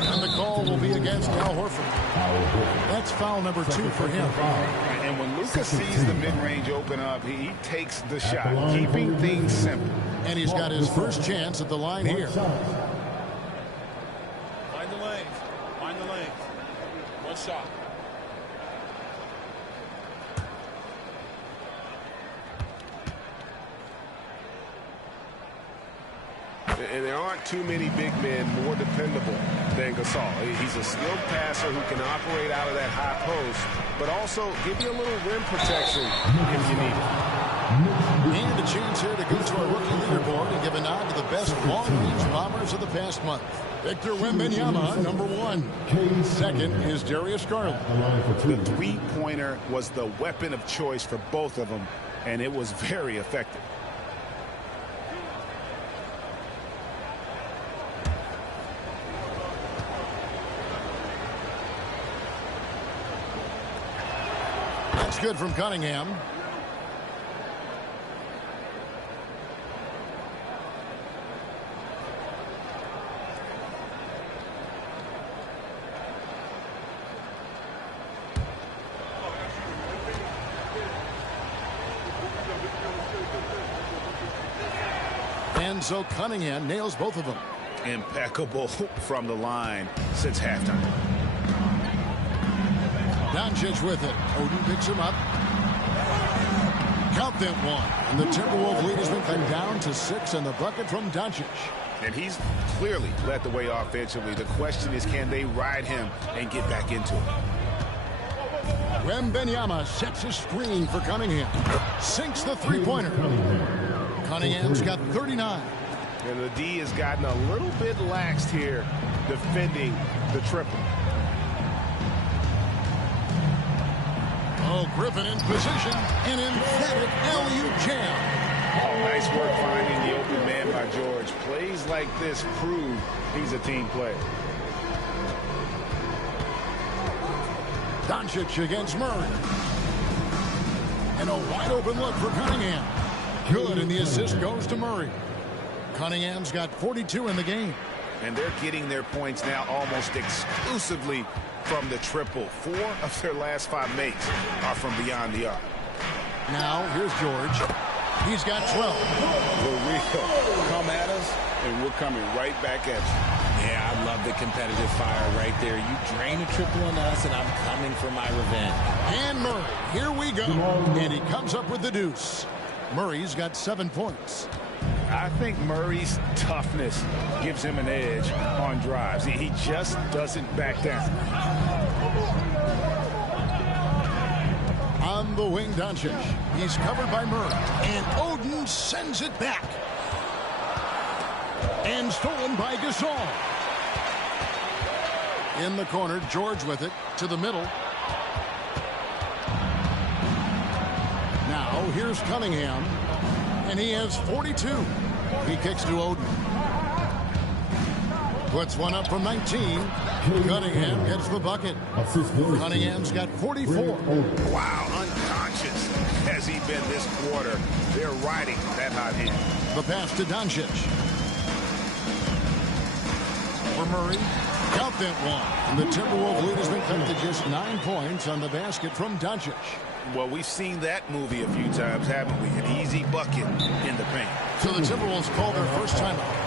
And the call will be against Al Horford. That's foul number 2 for him. And when Luka sees the mid-range open up, he takes the shot, keeping things simple. And he's got his first chance at the line here. Find the lanes. Find the lanes. One shot. And there aren't too many big men more dependable than Gasol. He's a skilled passer who can operate out of that high post, but also give you a little rim protection if you need it. And a chance here to go to our rookie leaderboard and give a nod to the best long-range bombers of the past month. Victor Wembanyama, number 1. Second is Darius Garland. The three-pointer was the weapon of choice for both of them, and it was very effective. That's good from Cunningham. And so Cunningham nails both of them. Impeccable from the line since halftime. Doncic with it. Oden picks him up. Count that one. And the Timberwolves lead has been cut down to 6 and the bucket from Doncic. And he's clearly led the way offensively. The question is, can they ride him and get back into it? Wembanyama sets a screen for Cunningham. Sinks the three-pointer. Cunningham's got 39. And the D has gotten a little bit laxed here defending the triple. Oh, Griffin in position. An emphatic alley-oop jam. Oh, nice work finding the open man by George. Plays like this prove he's a team player. Doncic against Murray. And a wide open look for Cunningham. Good, and the assist goes to Murray. Cunningham's got 42 in the game. And they're getting their points now almost exclusively from the triple. 4 of their last 5 makes are from beyond the arc. Now, here's George. He's got 12. For real. Come at us, and we're coming right back at you. Yeah, I love the competitive fire right there. You drain a triple on us, and I'm coming for my revenge. And Murray, here we go. And he comes up with the deuce. Murray's got 7 points. I think Murray's toughness gives him an edge on drives. He just doesn't back down. On the wing, Doncic. He's covered by Murray. And Oden sends it back. And stolen by Gasol. In the corner, George with it to the middle. Now, here's Cunningham. And he has 42. He kicks to Oden. Puts one up from 19. Cunningham gets the bucket. Cunningham's got 44. Wow, unconscious has he been this quarter. They're riding that hot hand. The pass to Doncic. For Murray. Count that one. And the Timberwolves lead has been cut to just 9 points on the basket from Doncic. Well, we've seen that movie a few times, haven't we? An easy bucket in the paint. So the Timberwolves call their first timeout.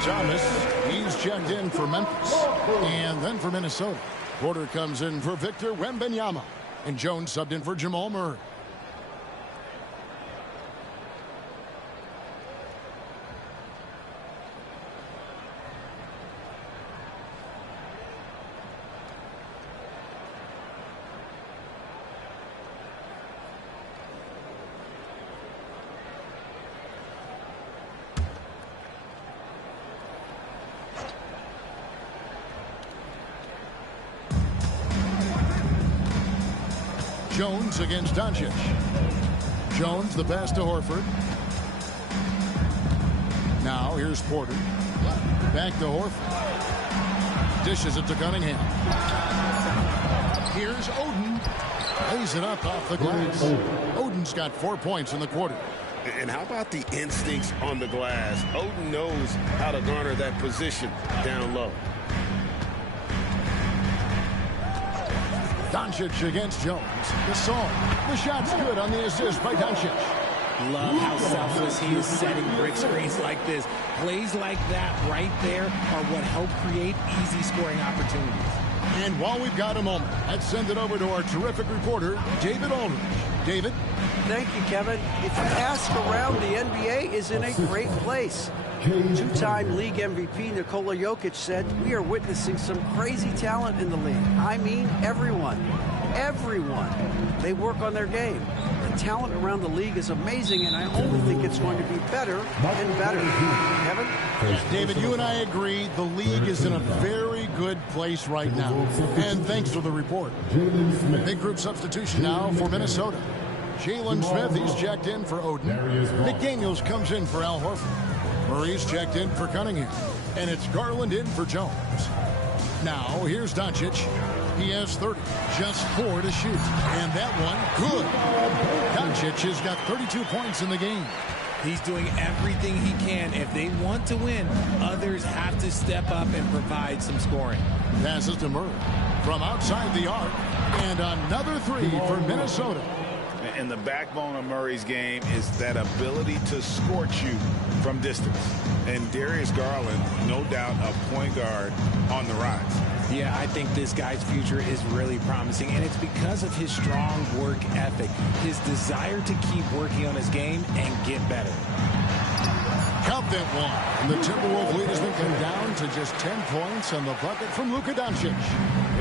Thomas, he's checked in for Memphis. And then for Minnesota. Porter comes in for Victor Wembanyama. And Jones subbed in for Jamal Murray. Jones against Doncic. Jones, the pass to Horford. Now here's Porter. Back to Horford. Dishes it to Cunningham. Here's Oden. Lays it up off the glass. Oden's got 4 points in the quarter. And how about the instincts on the glass? Oden knows how to garner that position down low. Doncic against Jones. Gasol. The shot's good on the assist by Doncic. Love how selfless he is setting brick screens like this. Plays like that right there are what help create easy scoring opportunities. And while we've got a moment, let's send it over to our terrific reporter, David Aldridge. David? Thank you, Kevin. If you ask around, the NBA is in a great place. Two-time league MVP Nikola Jokic said, "We are witnessing some crazy talent in the league." I mean, everyone. Everyone. They work on their game. The talent around the league is amazing, and I only think it's going to be better and better. Kevin? David, you and I agree the league is in a very good place right now. And thanks for the report. Big group substitution now for Minnesota. Jalen Smith, he's checked in for Oden. McDaniels comes in for Al Horford. Murray's checked in for Cunningham. And it's Garland in for Jones. Now, here's Doncic. He has 30, just 4 to shoot. And that one, good. Doncic has got 32 points in the game. He's doing everything he can. If they want to win, others have to step up and provide some scoring. Passes to Murray from outside the arc. And another three for Minnesota. And the backbone of Murray's game is that ability to scorch you from distance. And Darius Garland, no doubt, a point guard on the rise. Yeah, I think this guy's future is really promising, and it's because of his strong work ethic, his desire to keep working on his game and get better. Count that one. And the Timberwolves lead has been come down to just 10 points on the bucket from Luka Doncic.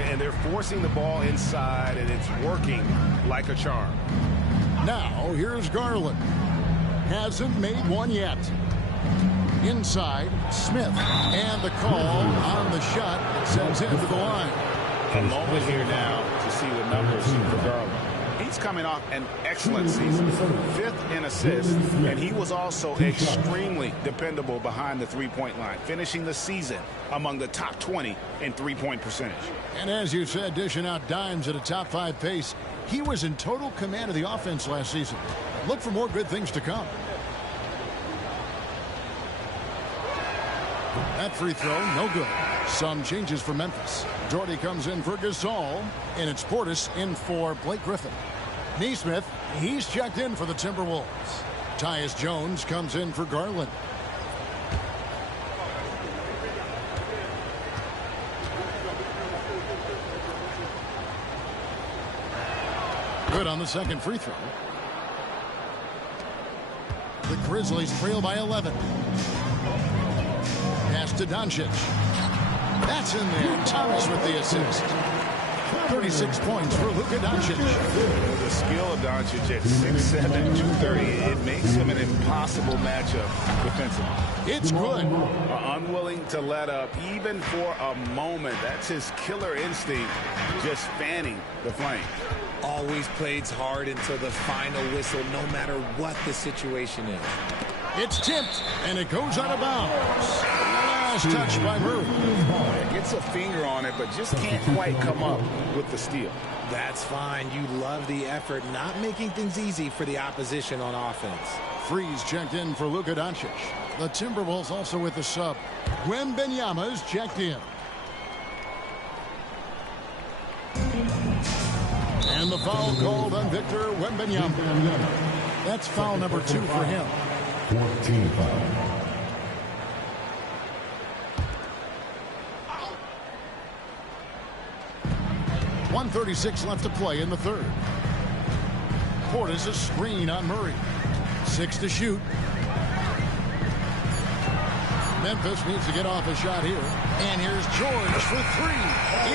And they're forcing the ball inside, and it's working like a charm. Now, here's Garland. Hasn't made one yet. Inside, Smith. And the call on the shot sends him to the line. A moment here now to see the numbers for Garland. He's coming off an excellent season. 5th in assists, and he was also extremely dependable behind the three-point line, finishing the season among the top 20 in three-point percentage. And as you said, dishing out dimes at a top 5 pace, he was in total command of the offense last season. Look for more good things to come. That free throw, no good. Some changes for Memphis. Jordy comes in for Gasol, and it's Portis in for Blake Griffin. Nesmith, he's checked in for the Timberwolves. Tyus Jones comes in for Garland. Good on the second free throw. The Grizzlies trail by 11. Pass to Doncic. That's in there. Thomas with the assist. 36 points for Luka Doncic. The skill of Doncic at 6'7", 230, it makes him an impossible matchup defensively. It's good. Unwilling to let up even for a moment. That's his killer instinct, just fanning the flame. Always plays hard until the final whistle, no matter what the situation is. It's tipped, and it goes out of bounds. Last touch by Murray. Gets a finger on it, but just can't quite come up with the steal. That's fine. You love the effort, not making things easy for the opposition on offense. Freeze checked in for Luka Doncic. The Timberwolves also with the sub. Wembanyama's checked in. And the foul called on Victor Wembanyama. That's foul number 2 for him. 14 foul. .136 left to play in the third. Portis a screen on Murray. 6 to shoot. Memphis needs to get off a shot here. And here's George for 3.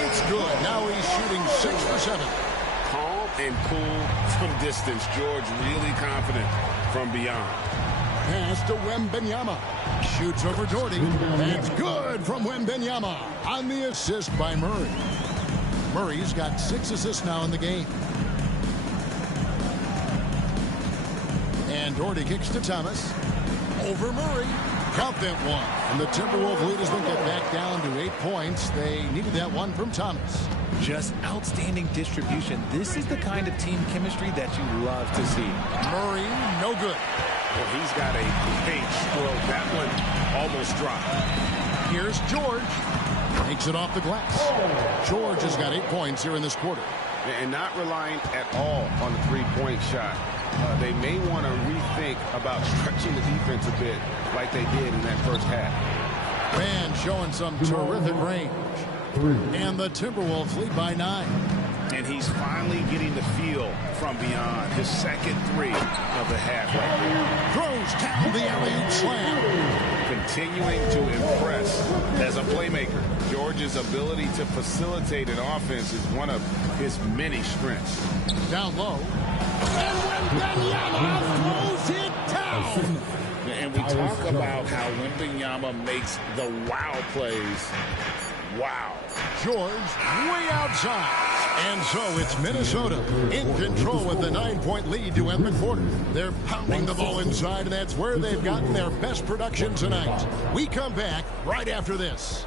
It's good. Now he's shooting 6 for 7. Calm and cool from distance. George really confident from beyond. Pass to Wembanyama. Shoots over Jordy. That's good from Wembanyama on the assist by Murray. Murray's got 6 assists now in the game. And Doherty kicks to Thomas. Over Murray. Count that one. And the Timberwolves lead has been get back down to 8 points. They needed that one from Thomas. Just outstanding distribution. This is the kind of team chemistry that you love to see. Murray, no good. Well, he's got a great stroke. That one almost dropped. Here's George. Takes it off the glass. George has got 8 points here in this quarter. And not relying at all on the three-point shot. They may want to rethink about stretching the defense a bit like they did in that first half. Man showing some terrific range. And the Timberwolves lead by 9. And he's finally getting the feel from beyond. His second 3 of the half right there. Throws down the alley-oop slam. Continuing to impress as a playmaker. George's ability to facilitate an offense is one of his many strengths. Down low. And Wembanyama throws it down. And we talk about how Wembanyama makes the wow plays. Wow. George way outside. And so it's Minnesota in control with the 9-point lead to end the quarter. They're pounding the ball inside, and that's where they've gotten their best production tonight. We come back right after this.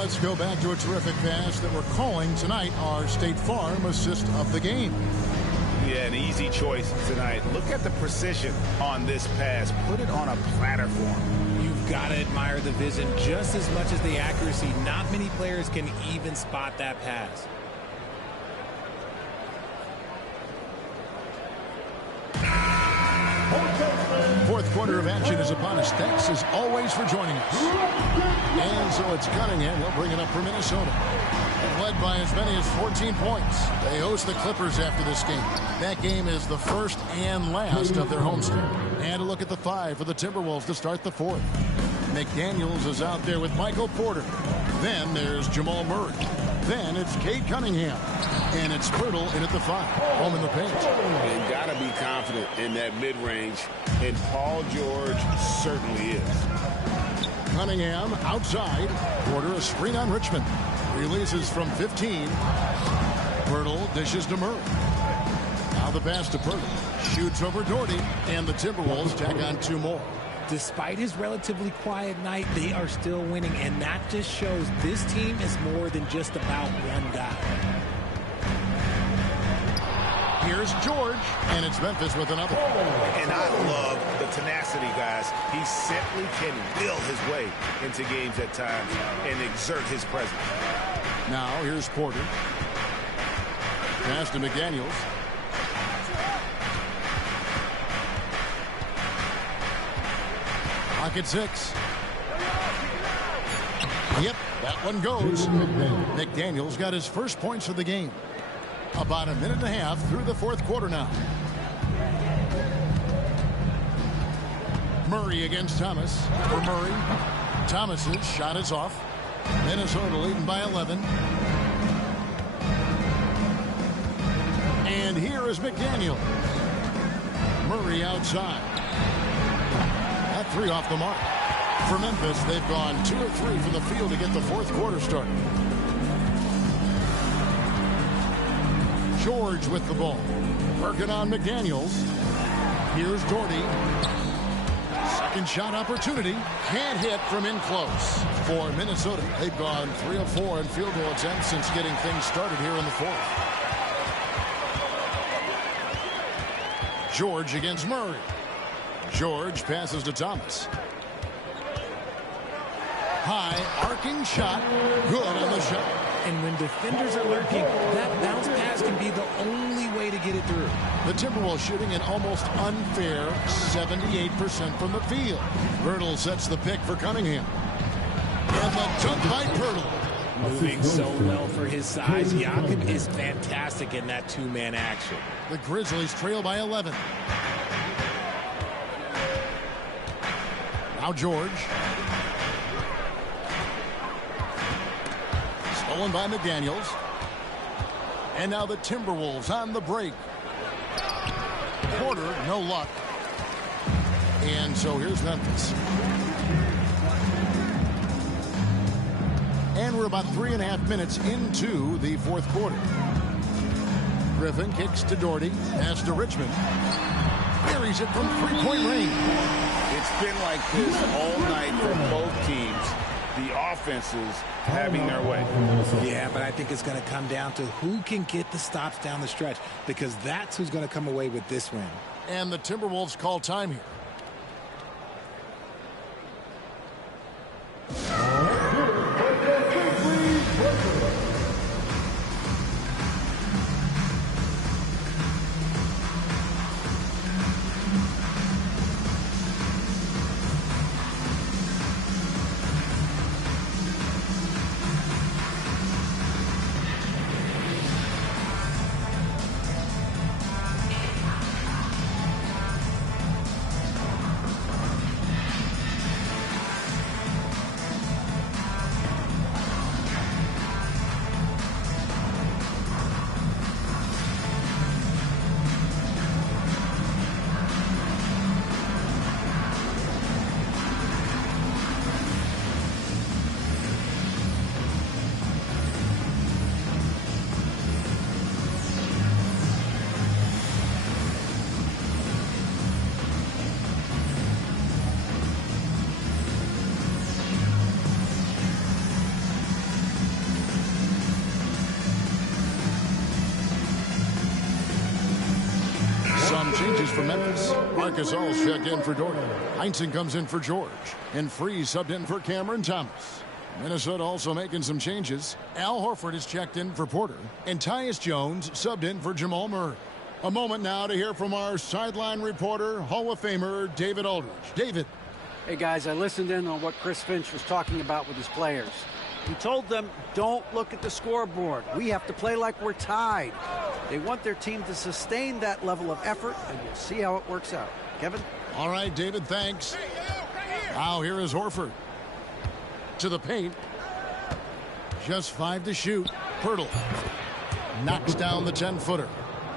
let's go back to a terrific pass that we're calling tonight our State Farm assist of the game. Yeah, an easy choice tonight. Look at the precision on this pass. Put it on a platter for him. You've got to admire the vision just as much as the accuracy. Not many players can even spot that pass. Fourth quarter of action is upon us. Thanks as always for joining us. And so it's Cunningham. He'll bring it up for Minnesota. And led by as many as 14 points. They host the Clippers after this game. That game is the first and last of their homestand. And a look at the 5 for the Timberwolves to start the 4th. McDaniels is out there with Michael Porter. Then there's Jamal Murray. Then it's Cade Cunningham. And it's Pirtle in at the 5. Home in the paint. You got to be confident in that mid-range. And Paul George certainly is. Cunningham outside. Porter a screen on Richmond. Releases from 15. Pirtle dishes to Murray. Now the pass to Pirtle. Shoots over Doherty. And the Timberwolves tag on 2 more. Despite his relatively quiet night, they are still winning, and that just shows this team is more than just about one guy. Here's George, and it's Memphis with another. And I love the tenacity, guys. He simply can will his way into games at times and exert his presence. Now here's Porter. Pass to McDaniels. Pocket 6. Yep, that one goes. McDaniels got his first points of the game. About a minute and a half through the 4th quarter now. Murray against Thomas. For Murray. Thomas's shot is off. Minnesota leading by 11. And here is McDaniel. Murray outside. That 3 off the mark. For Memphis, they've gone 2 of 3 from the field to get the 4th quarter started. George with the ball. Working on McDaniels. Here's Doherty. Second shot opportunity. Can't hit from in close. For Minnesota, they've gone 3 of 4 in field goal attempts since getting things started here in the 4th. George against Murray. George passes to Thomas. High arcing shot. Good on the shot. And when defenders are lurking, that bounce pass can be the only way to get it through. The Timberwolves shooting an almost unfair 78% from the field. Pirtle sets the pick for Cunningham. And the dunk by Pirtle. Moving so well for his size. Jakob is fantastic in that 2-man action. The Grizzlies trail by 11. Now George. Stolen by McDaniels. And now the Timberwolves on the break. Porter, no luck. And so here's Memphis. And we're about 3.5 minutes into the 4th quarter. Griffin kicks to Doherty. Pass to Richmond. Buries it from 3-point range. It's been like this all night for both teams. The offenses having their way. Yeah, but I think it's going to come down to who can get the stops down the stretch, because that's who's going to come away with this win. And the Timberwolves call time here. changes for Memphis. Marcus All's checked in for Dort. Heinsohn comes in for George. And Freeze subbed in for Cameron Thomas. Minnesota also making some changes. Al Horford is checked in for Porter. And Tyus Jones subbed in for Jamal Murray. A moment now to hear from our sideline reporter, Hall of Famer David Aldridge. David. Hey, guys, I listened in on what Chris Finch was talking about with his players. He told them, don't look at the scoreboard. We have to play like we're tied. They want their team to sustain that level of effort, and we'll see how it works out. Kevin? All right, David, thanks. Now here is Horford. To the paint. Just 5 to shoot. Pirtle knocks down the 10-footer.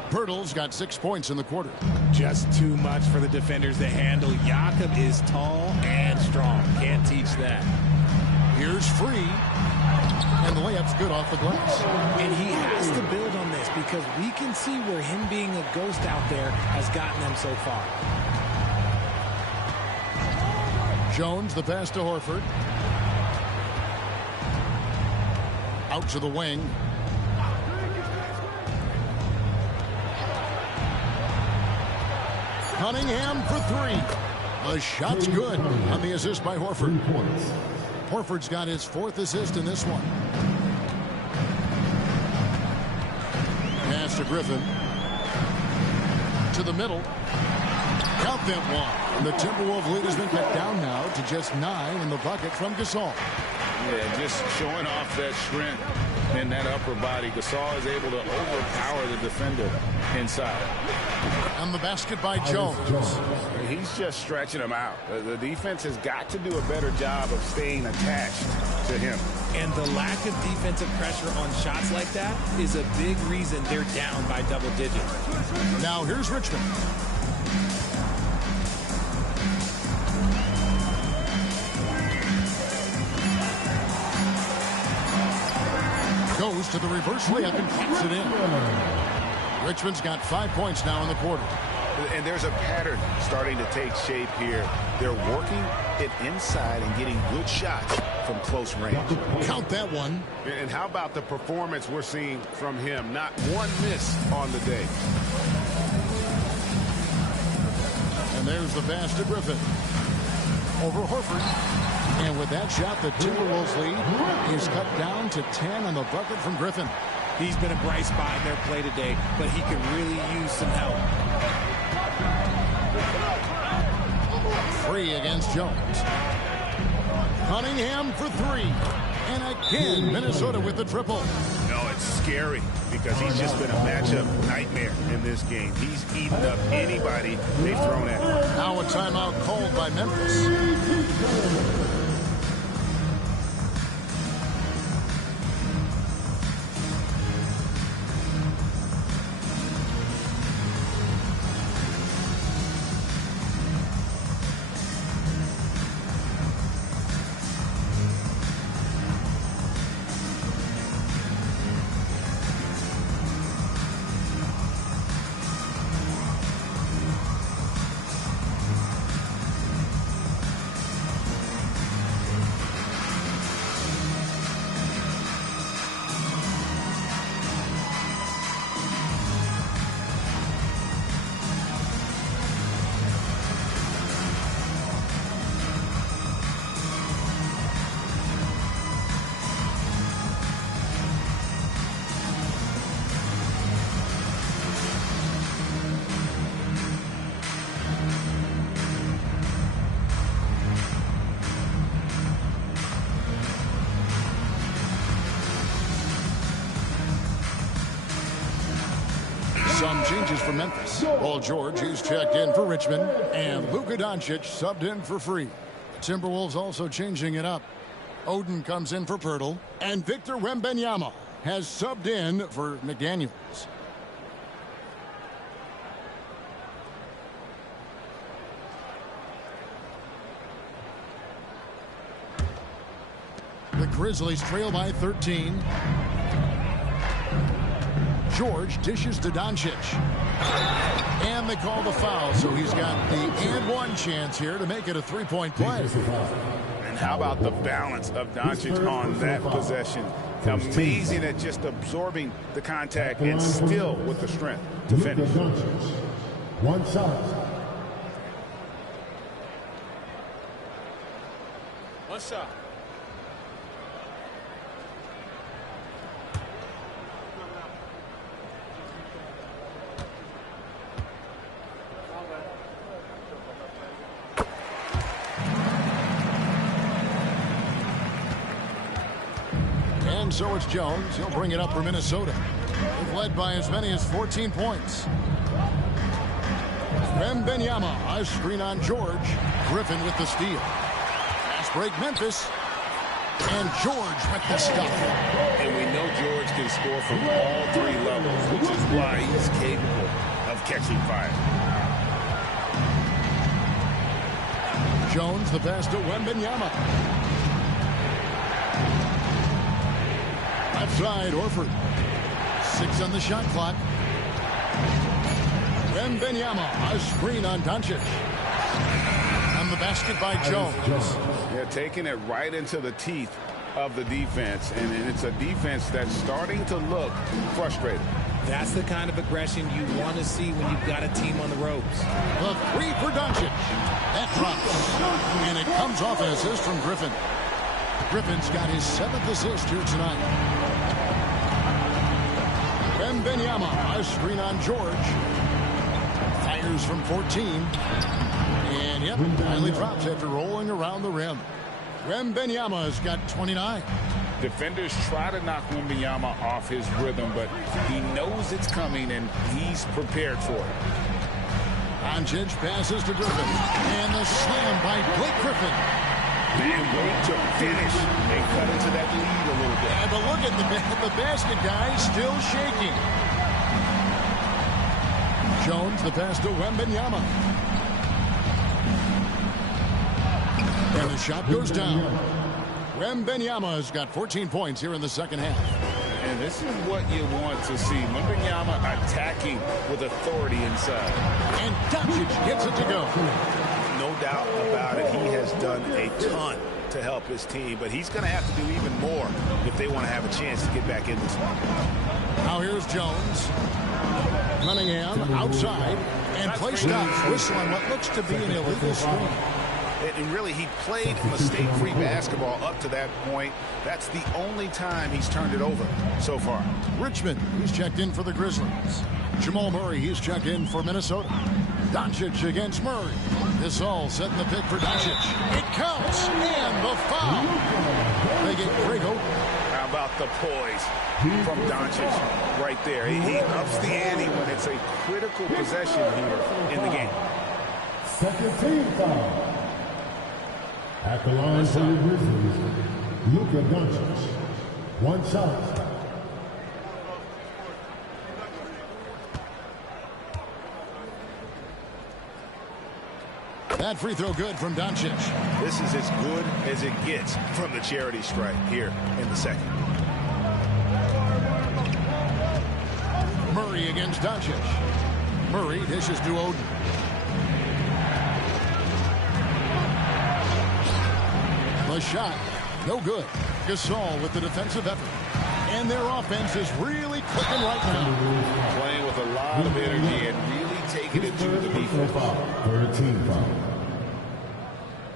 Pirtle's got 6 points in the quarter. Just too much for the defenders to handle. Jakob is tall and strong. Can't teach that. Here's Free. And the layup's good off the glass. And he has to build on this because we can see where him being a ghost out there has gotten them so far. Jones, the pass to Horford. Out to the wing. Cunningham for 3. The shot's good on the assist by Horford. Horford's got his 4th assist in this one. Pass to Griffin. To the middle. Count them one. And the Timberwolves lead has been cut down now to just 9 in the bucket from Gasol. Yeah, just showing off that strength in that upper body. Gasol is able to overpower the defender inside. And the basket by Jones. He's just stretching him out. The defense has got to do a better job of staying attached to him. And the lack of defensive pressure on shots like that is a big reason they're down by double digits. Now here's Richmond. Goes to the reverse layup and pops it in. Richmond's got 5 points now in the quarter. And there's a pattern starting to take shape here. They're working it inside and getting good shots from close range. Count that one. And how about the performance we're seeing from him? Not one miss on the day. And there's the pass to Griffin. Over Horford. And with that shot, the Timberwolves lead is cut down to 10 on the bucket from Griffin. He's been a bright spot in their play today, but he can really use some help. Free against Jones. Cunningham for 3. And again, Minnesota with the triple. No, it's scary because he's just been a matchup nightmare in this game. He's eaten up anybody they've thrown at him. Now a timeout called by Memphis. Some changes for Memphis. Paul George is checked in for Richmond, and Luka Doncic subbed in for Free. Timberwolves also changing it up. Oden comes in for Pirtle, and Victor Wembanyama has subbed in for McDaniels. The Grizzlies trail by 13. George dishes to Doncic. And they call the foul, so he's got the and one chance here to make it a three-point play. And how about the balance of Doncic on that possession? Amazing at just absorbing the contact and still with the strength to finish. One shot. One shot. And so it's Jones. He'll bring it up for Minnesota. They've led by as many as 14 points. Wembanyama, a screen on George. Griffin with the steal. Fast break Memphis. And George with the stop. And we know George can score from all three levels, which is why he's capable of catching fire. Jones, the pass to Wembanyama. Left side, Horford. 6 on the shot clock. Wembanyama, a screen on Doncic. On the basket by Jones. They're taking it right into the teeth of the defense, and it's a defense that's starting to look frustrated. That's the kind of aggression you want to see when you've got a team on the ropes. The 3 for Doncic. That drops. And it comes off an assist from Griffin. Griffin's got his 7th assist here tonight. Wembanyama, a screen on George. Fires from 14. And yep, finally drops after rolling around the rim. Wembanyama has got 29. Defenders try to knock Wembanyama off his rhythm, but he knows it's coming and he's prepared for it. Doncic passes to Griffin. And the slam by Blake Griffin. Man, wait to finish and cut into that lead a little bit. And but look at the basket guy still shaking. Jones, the pass to Wembanyama. And the shot goes down. Wembanyama has got 14 points here in the second half. And this is what you want to see. Wembanyama attacking with authority inside. And Doncic gets it to go. No doubt about it. He has done a ton to help his team, but he's going to have to do even more if they want to have a chance to get back in this one. Now here's Jones. Cunningham outside. And play stops. Whistle on what looks to be an illegal screen. And really, he played mistake-free basketball up to that point. That's the only time he's turned it over so far. Richmond, he's checked in for the Grizzlies. Jamal Murray, he's checked in for Minnesota. Doncic against Murray. This all setting the pick for Doncic. It counts, and the foul. They get Grego. How about the poise from Doncic right there? He ups the ante when it's a critical possession here in the game. Second team foul. At the line for the Grizzlies, Luka Doncic. One shot. That free throw good from Doncic. This is as good as it gets from the charity stripe here in the second. Murray against Doncic. Murray dishes to Oden. The shot, no good. Gasol with the defensive effort. And their offense is really clicking right now. Playing with a lot of energy and really taking it to the defense. Third team foul.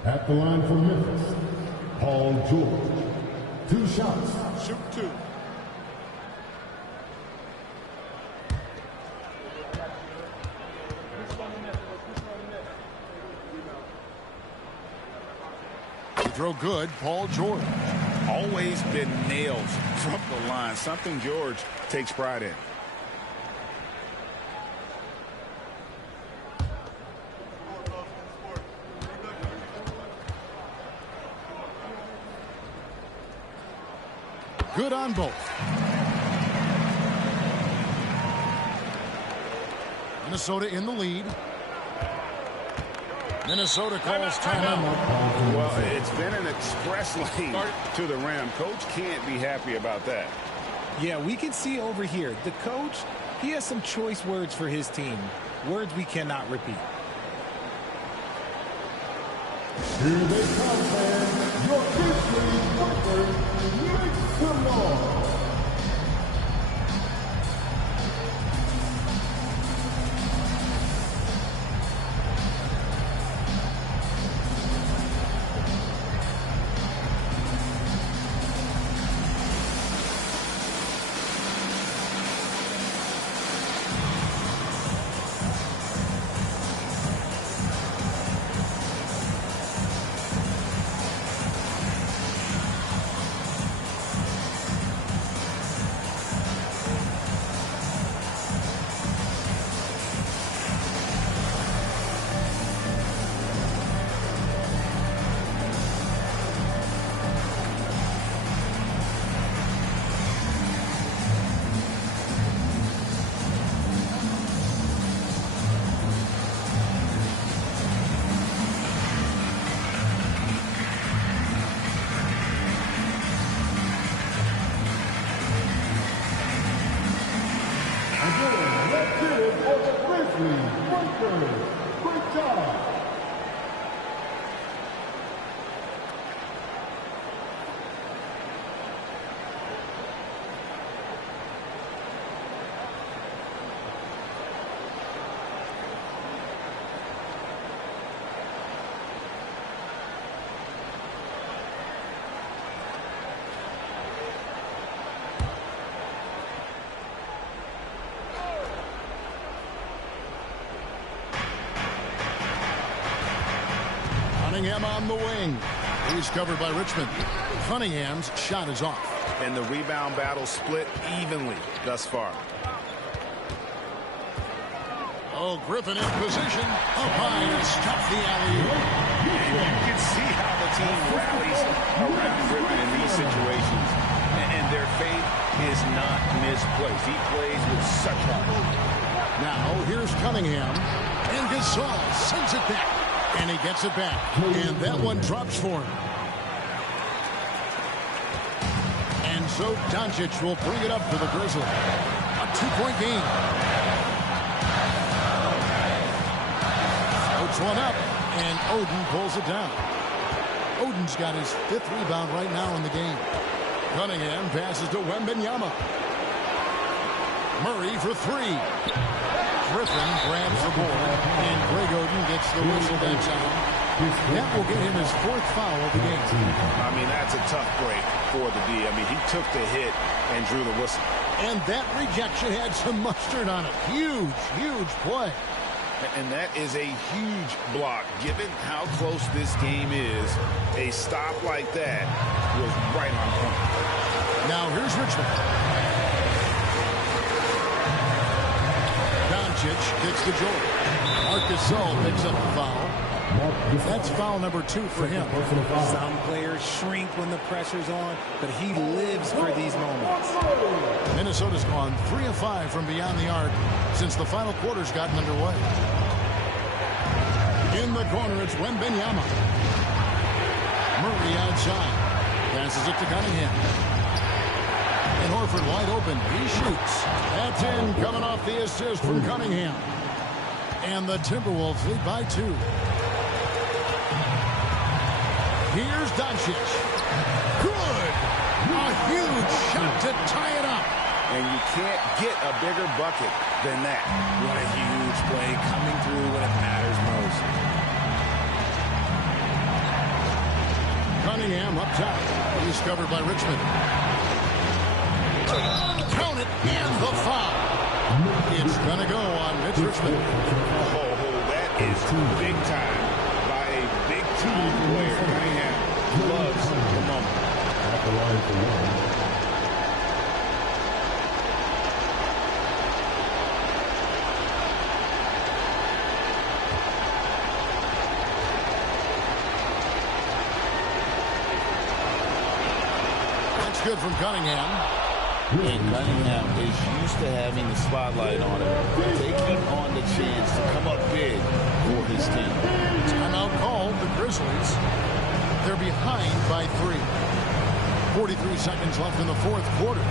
At the line for Memphis, Paul George. 2 shots. Shoot 2. Throw good, Paul George. Always been nails from the line, something George takes pride in. Good on both. Minnesota in the lead. Minnesota calls timeout. Well, it's been an express lane to the rim. Coach can't be happy about that. Yeah, we can see over here, the coach, he has some choice words for his team. Words we cannot repeat. Here they come, fans. Your Grizzlies workers make some noise. Let's get it for the Grizzlies Breakers. Great job. Cunningham on the wing. He's covered by Richmond. Cunningham's shot is off. And the rebound battle split evenly thus far. Oh, Griffin in position. Up high to stop the alley-oop. You can see how the team rallies around Griffin in these situations. And their faith is not misplaced. He plays with such heart. Now, here's Cunningham. And Gasol sends it back. And he gets it back. And that one drops for him. And so Doncic will bring it up for the Grizzlies. A 2-point game. Floats one up. And Oden pulls it down. Oden's got his 5th rebound right now in the game. Cunningham passes to Wembanyama. Murray for 3. Griffin grabs the board, and Greg Oden gets the whistle that's out. That will get him his 4th foul of the game. I mean, that's a tough break for the D. I mean, he took the hit and drew the whistle. And that rejection had some mustard on it. Huge, huge play. And that is a huge block. Given how close this game is, a stop like that was right on point. Now here's Richmond. Doncic gets the jolt. Marcus Gasol picks up the foul. That's foul number 2 for him. Some players shrink when the pressure's on, but he lives for these moments. Minnesota's gone 3 of 5 from beyond the arc since the final quarter's gotten underway. In the corner, it's Wembanyama. Murray outside. Passes it to Cunningham. And Horford wide open. He shoots. That's in, coming off the assist from Cunningham. And the Timberwolves lead by 2. Here's Doncic. Good! A huge shot to tie it up. And you can't get a bigger bucket than that. What a huge play coming through when it matters most. Cunningham up top. He's covered by Richmond. Count it, and the foul. It's going to go on Mitch Richmond. Oh, that is big time by a big-time player. Cunningham loves the moment. At the line for 1. Good from Cunningham. And Cunningham is used to having the spotlight on him, taking on the chance to come up big for his team. Timeout called. The Grizzlies, they're behind by 3. 43 seconds left in the 4th quarter.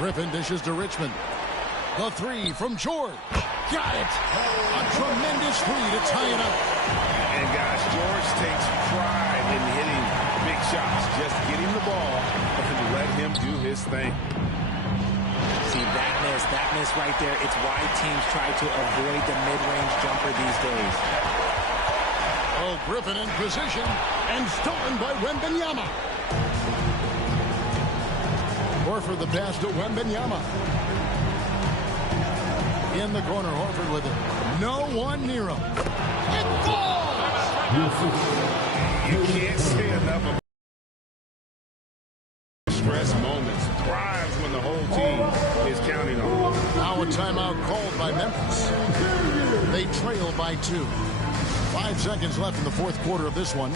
Griffin dishes to Richmond. The three from George. Got it. A tremendous three to tie it up. And guys, George takes pride in hitting big shots. Just get him the ball and let him do his thing. See, that miss right there, it's why teams try to avoid the mid-range jumper these days. Oh, Griffin in position and stolen by Wembanyama. Horford the pass to Wembanyama. In the corner, Horford with it. No one near him. It falls! You can't say enough of stress moments. Thrives when the whole team is counting on him. Now a timeout called by Memphis. They trail by 2. 5 seconds left in the fourth quarter of this one.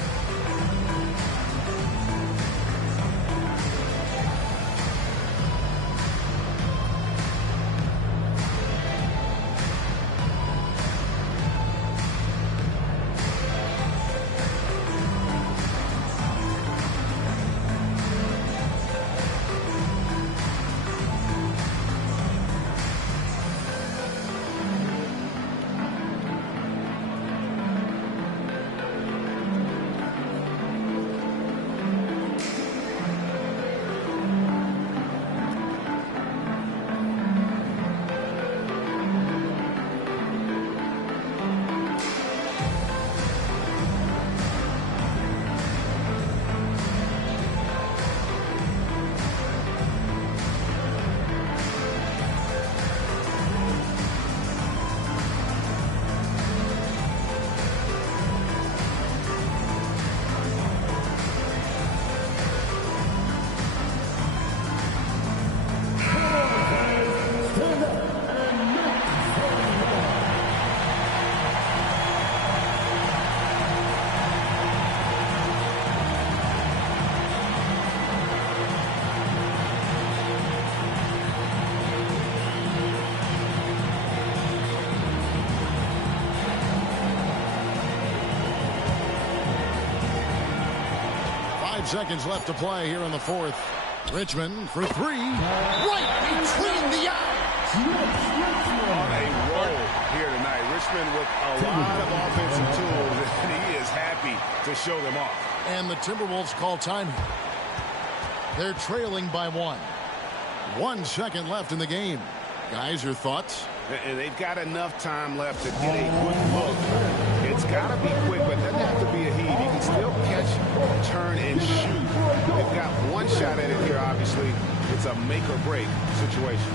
Seconds left to play here in the fourth. Richmond for 3. Right between the eyes. On a roll here tonight. Richmond with a lot of offensive tools, and he is happy to show them off. And the Timberwolves call time here. They're trailing by 1. 1 second left in the game. Guys, your thoughts? And they've got enough time left to get a quick look. It's got to be quick, but it doesn't have to be a heave. You can still catch, turn, and shoot. They've got one shot at it here, obviously. It's a make-or-break situation.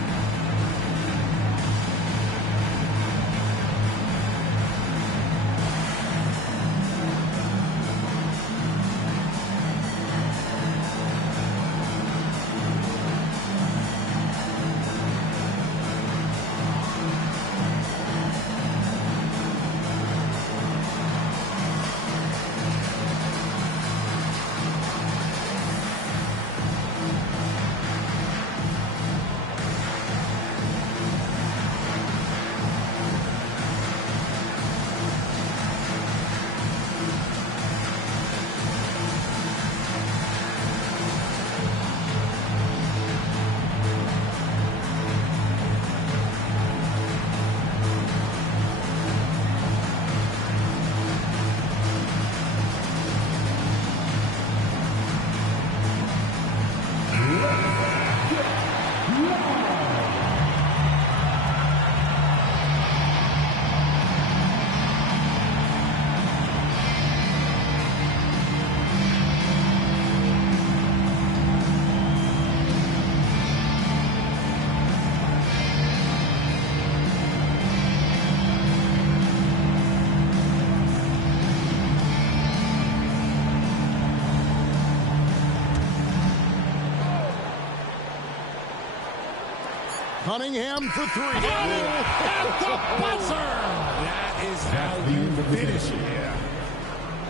Cunningham for 3. At the buzzer! That is how you finish it. Yeah.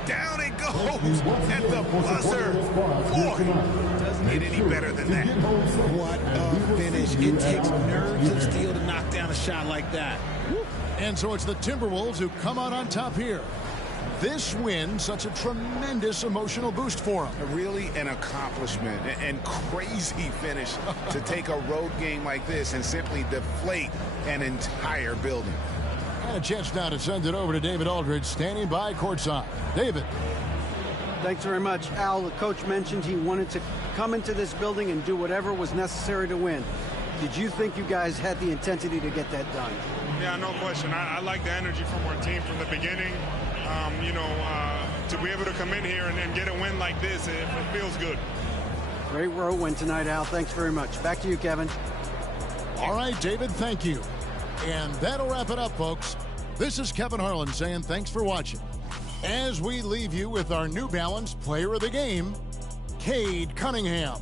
Down it goes at the buzzer. Boy, doesn't get any better than that. What a finish. It takes nerves of steel to knock down a shot like that. And so it's the Timberwolves who come out on top here. this win such a tremendous emotional boost for him? Really an accomplishment and crazy finish to take a road game like this and simply deflate an entire building. And a chance now to send it over to David Aldridge, standing by courtside. David. Thanks very much, Al. The coach mentioned he wanted to come into this building and do whatever was necessary to win. Did you think you guys had the intensity to get that done? Yeah, no question. I like the energy from our team from the beginning. To be able to come in here and get a win like this, it feels good. Great road win tonight, Al. Thanks very much. Back to you, Kevin. All right, David, thank you. And that'll wrap it up, folks. This is Kevin Harlan saying thanks for watching. As we leave you with our New Balance Player of the Game, Cade Cunningham.